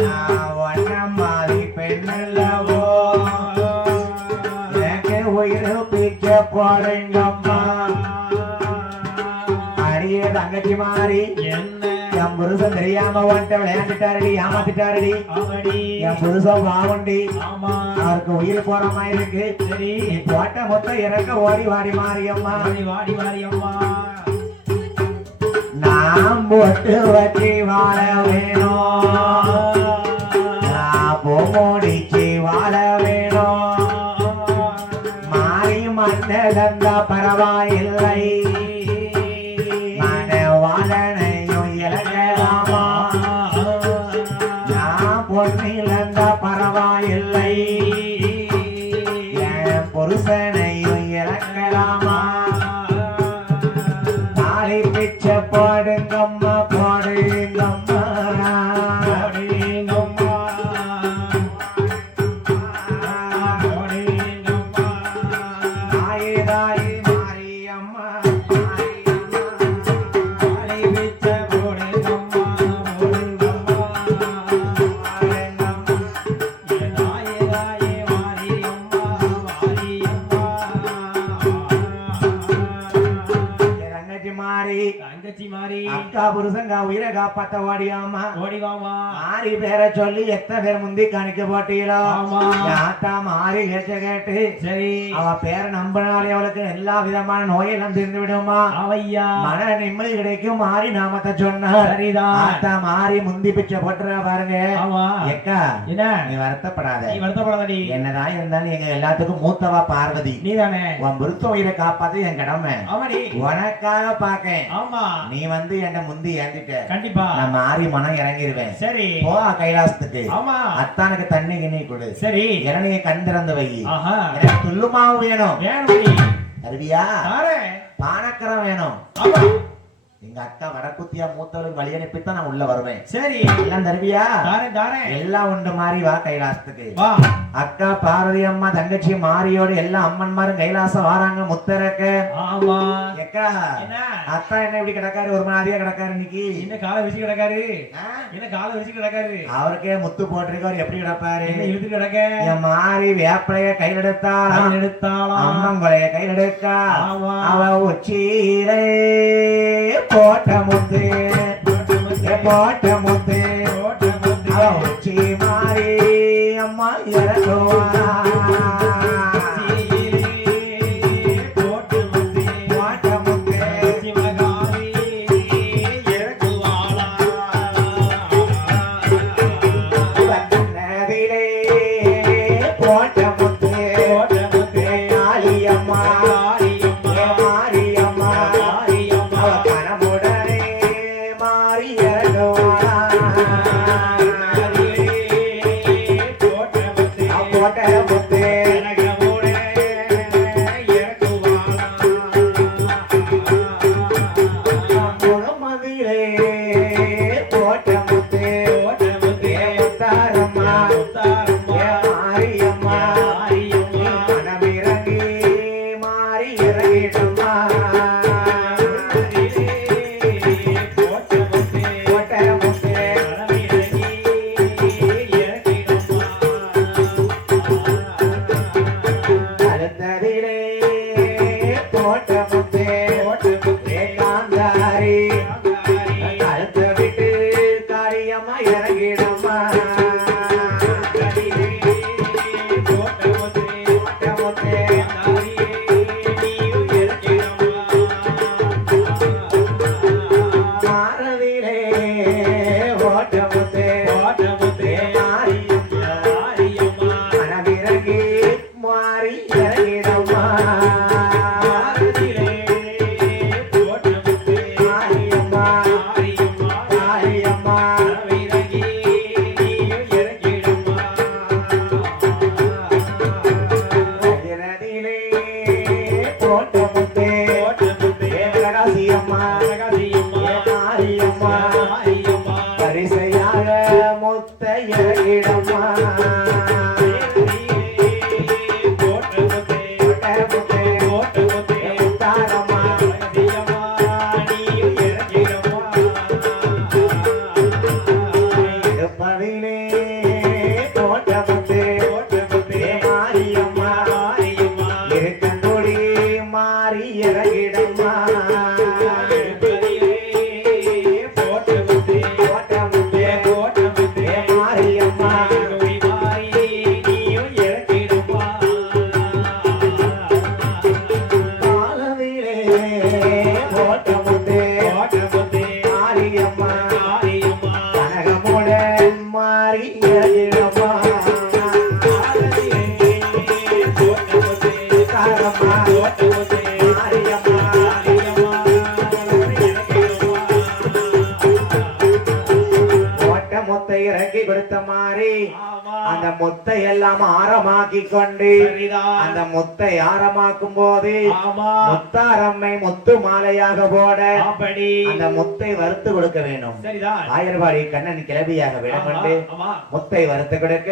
நான் ஒன்னம் மாறி பெண்ணல்லவோ. எனக்கு உயிர் பிச்சை போடுங்கம்மா. அடியே தங்கச்சி மாறி என்ன என் புருஷன் தெரியாம வந்துட்டு விளையாண்டுட்டாரடி, ஏமாத்திட்டாரடி. அவடி என் புருஷன் பாவண்டி, ஆமா அவருக்கு உயிர் போற மாதிரி இருக்கு. சரி நீ போட்ட மொத்தம் இறக்க ஓடி வாடி மாரியம்மா. வாடி வாடி அம்மா நான் போட்டு வச்சு வாழ வேணும். நான் பூமுடிச்சு வாழ வேணும். மாறி மண்ணலந்தா பரவாயில்லை. மனவாளனையும் இழக்கலாமா. நான் பொன்னிலந்தா பரவாயில்லை. என் புருஷனையும் இழக்கலாமா. தாலி பிச்சை போடுங்கம்மா போடுங்கம்மா. தாயே தாயே மாரியம்மா. தங்கச்சி மாறி தங்கச்சி மாறி அக்கா புருஷங்க உயிரை காப்பாத்த ஓடியாமா. ஓடிவாமா மாறி பேரை சொல்லி எத்தனை பேர் முந்தி கணிக்க போட்டீங்களோ. ஆமா. யாத்தா மாறி கேட்டு சரி அவ பேரை நம்பினாலே அவளுக்கு எல்லா விதமான நோயெல்லாம் தீர்ந்து விடுமா. அவையா மன நிம்மதி கிடைக்கும். மாறி நாமத்தை சொன்னார். சரிதான். ஆத்தா மாறி முந்தி பிச்சை போட்டுறா பாருங்க. ஆமா எக்கா என்ன நீ வருத்தப்படாத. நீ வருத்தப்படாதடி. என்னதான் இருந்தாலும் எங்க எல்லாத்துக்கும் மூத்தவா பார்வதி. நீதானே உன் விருத்த உயிரை காப்பாத்து என் கடமை. அவடி உனக்காக பாக்கேன். ஆமா நீ வந்து என்ன முந்தி ஏந்திட்ட. கண்டிப்பா நான் மாறி மனம் இறங்கிருவேன். சரி போ கைலாசத்துக்கு. ஆமா அத்தானுக்கு தண்ணி கிண்ணி கொடு. சரி இளநீங்க கண் திறந்து வை. ஆஹா எனக்கு துள்ளுமாவு வேணும். வேணும்டி தருவியா? தாரே பானக்கரம் வேணும். ஆமா எங்க அக்கா வடக்குத்தியா மூத்தவளுக்கு வழி அனுப்பித்தான் நான் உள்ள வருவேன். சரி எல்லாம் தருவியா? தாரே தாரே எல்லாம் உண்டு மாறி வா கைலாசத்துக்கு. வா அக்கா பார்வதி அம்மா தங்கச்சி மாரியோடு எல்லா அம்மன்மாரும் கைலாசம் வாராங்க முத்தரக்க. ஆமா எக்கா என்ன அத்தா என்ன இப்படி கிடக்காரு, ஒரு மாதிரியா கிடக்காரு இன்னைக்கு. என்ன காலை விரிச்சு கிடக்காரு. ஆ? என்ன காலை விரிச்சு கிடக்காரு. அவருக்கே முத்து போட்டிருக்கு. அவர் எப்படி கிடப்பாரு? என்ன இழுத்து கிடக்க. என் மாறி வேப்பலைய கையில் எடுத்தாலும் எடுத்தாலும் அம்மங்கொலைய கையில் எடுக்கா. ஆமா. அவ உச்சீரே போட்ட முத்து போட்ட முத்து. அவ உச்சி மாறி அம்மா இறக்குவாரா. போட்ட முத்து நதிலே போட்ட முத்து காளியம்மா மாரியம்மா. அவ கனமுடனே மாறி இறங்குவாரா. போட்ட முத்து அழகாசியம்மா மாரியம்மா பரிசையாக முத்தையரிடம்மா இறக்கி கொடுத்த மாதிரி அந்த முத்தை எல்லாம் ஆரமாக்கி கொண்டு அந்த முத்தை ஆரமாக்கும் போது முத்தாரம்மை முத்து மாலையாக போட அந்த முத்தை வறுத்து கொடுக்க வேண்டும். ஆயர்வாடி கண்ணன் கிளவியாக விடமண்டு முத்தை வறுத்து கொடுக்க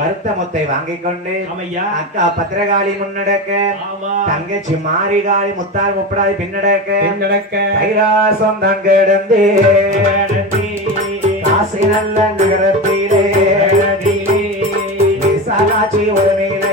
வறுத்த முத்தை வாங்கி கொண்டு அக்கா பத்திரகாளி முன்னடக்க தங்கச்சி மாரிகாளி முத்தார் முப்படாதி பின்னடக்க கைலாசம் தான் கிடந்து காசி நல்ல நகரத்திலே விசாலாட்சி உரிமையில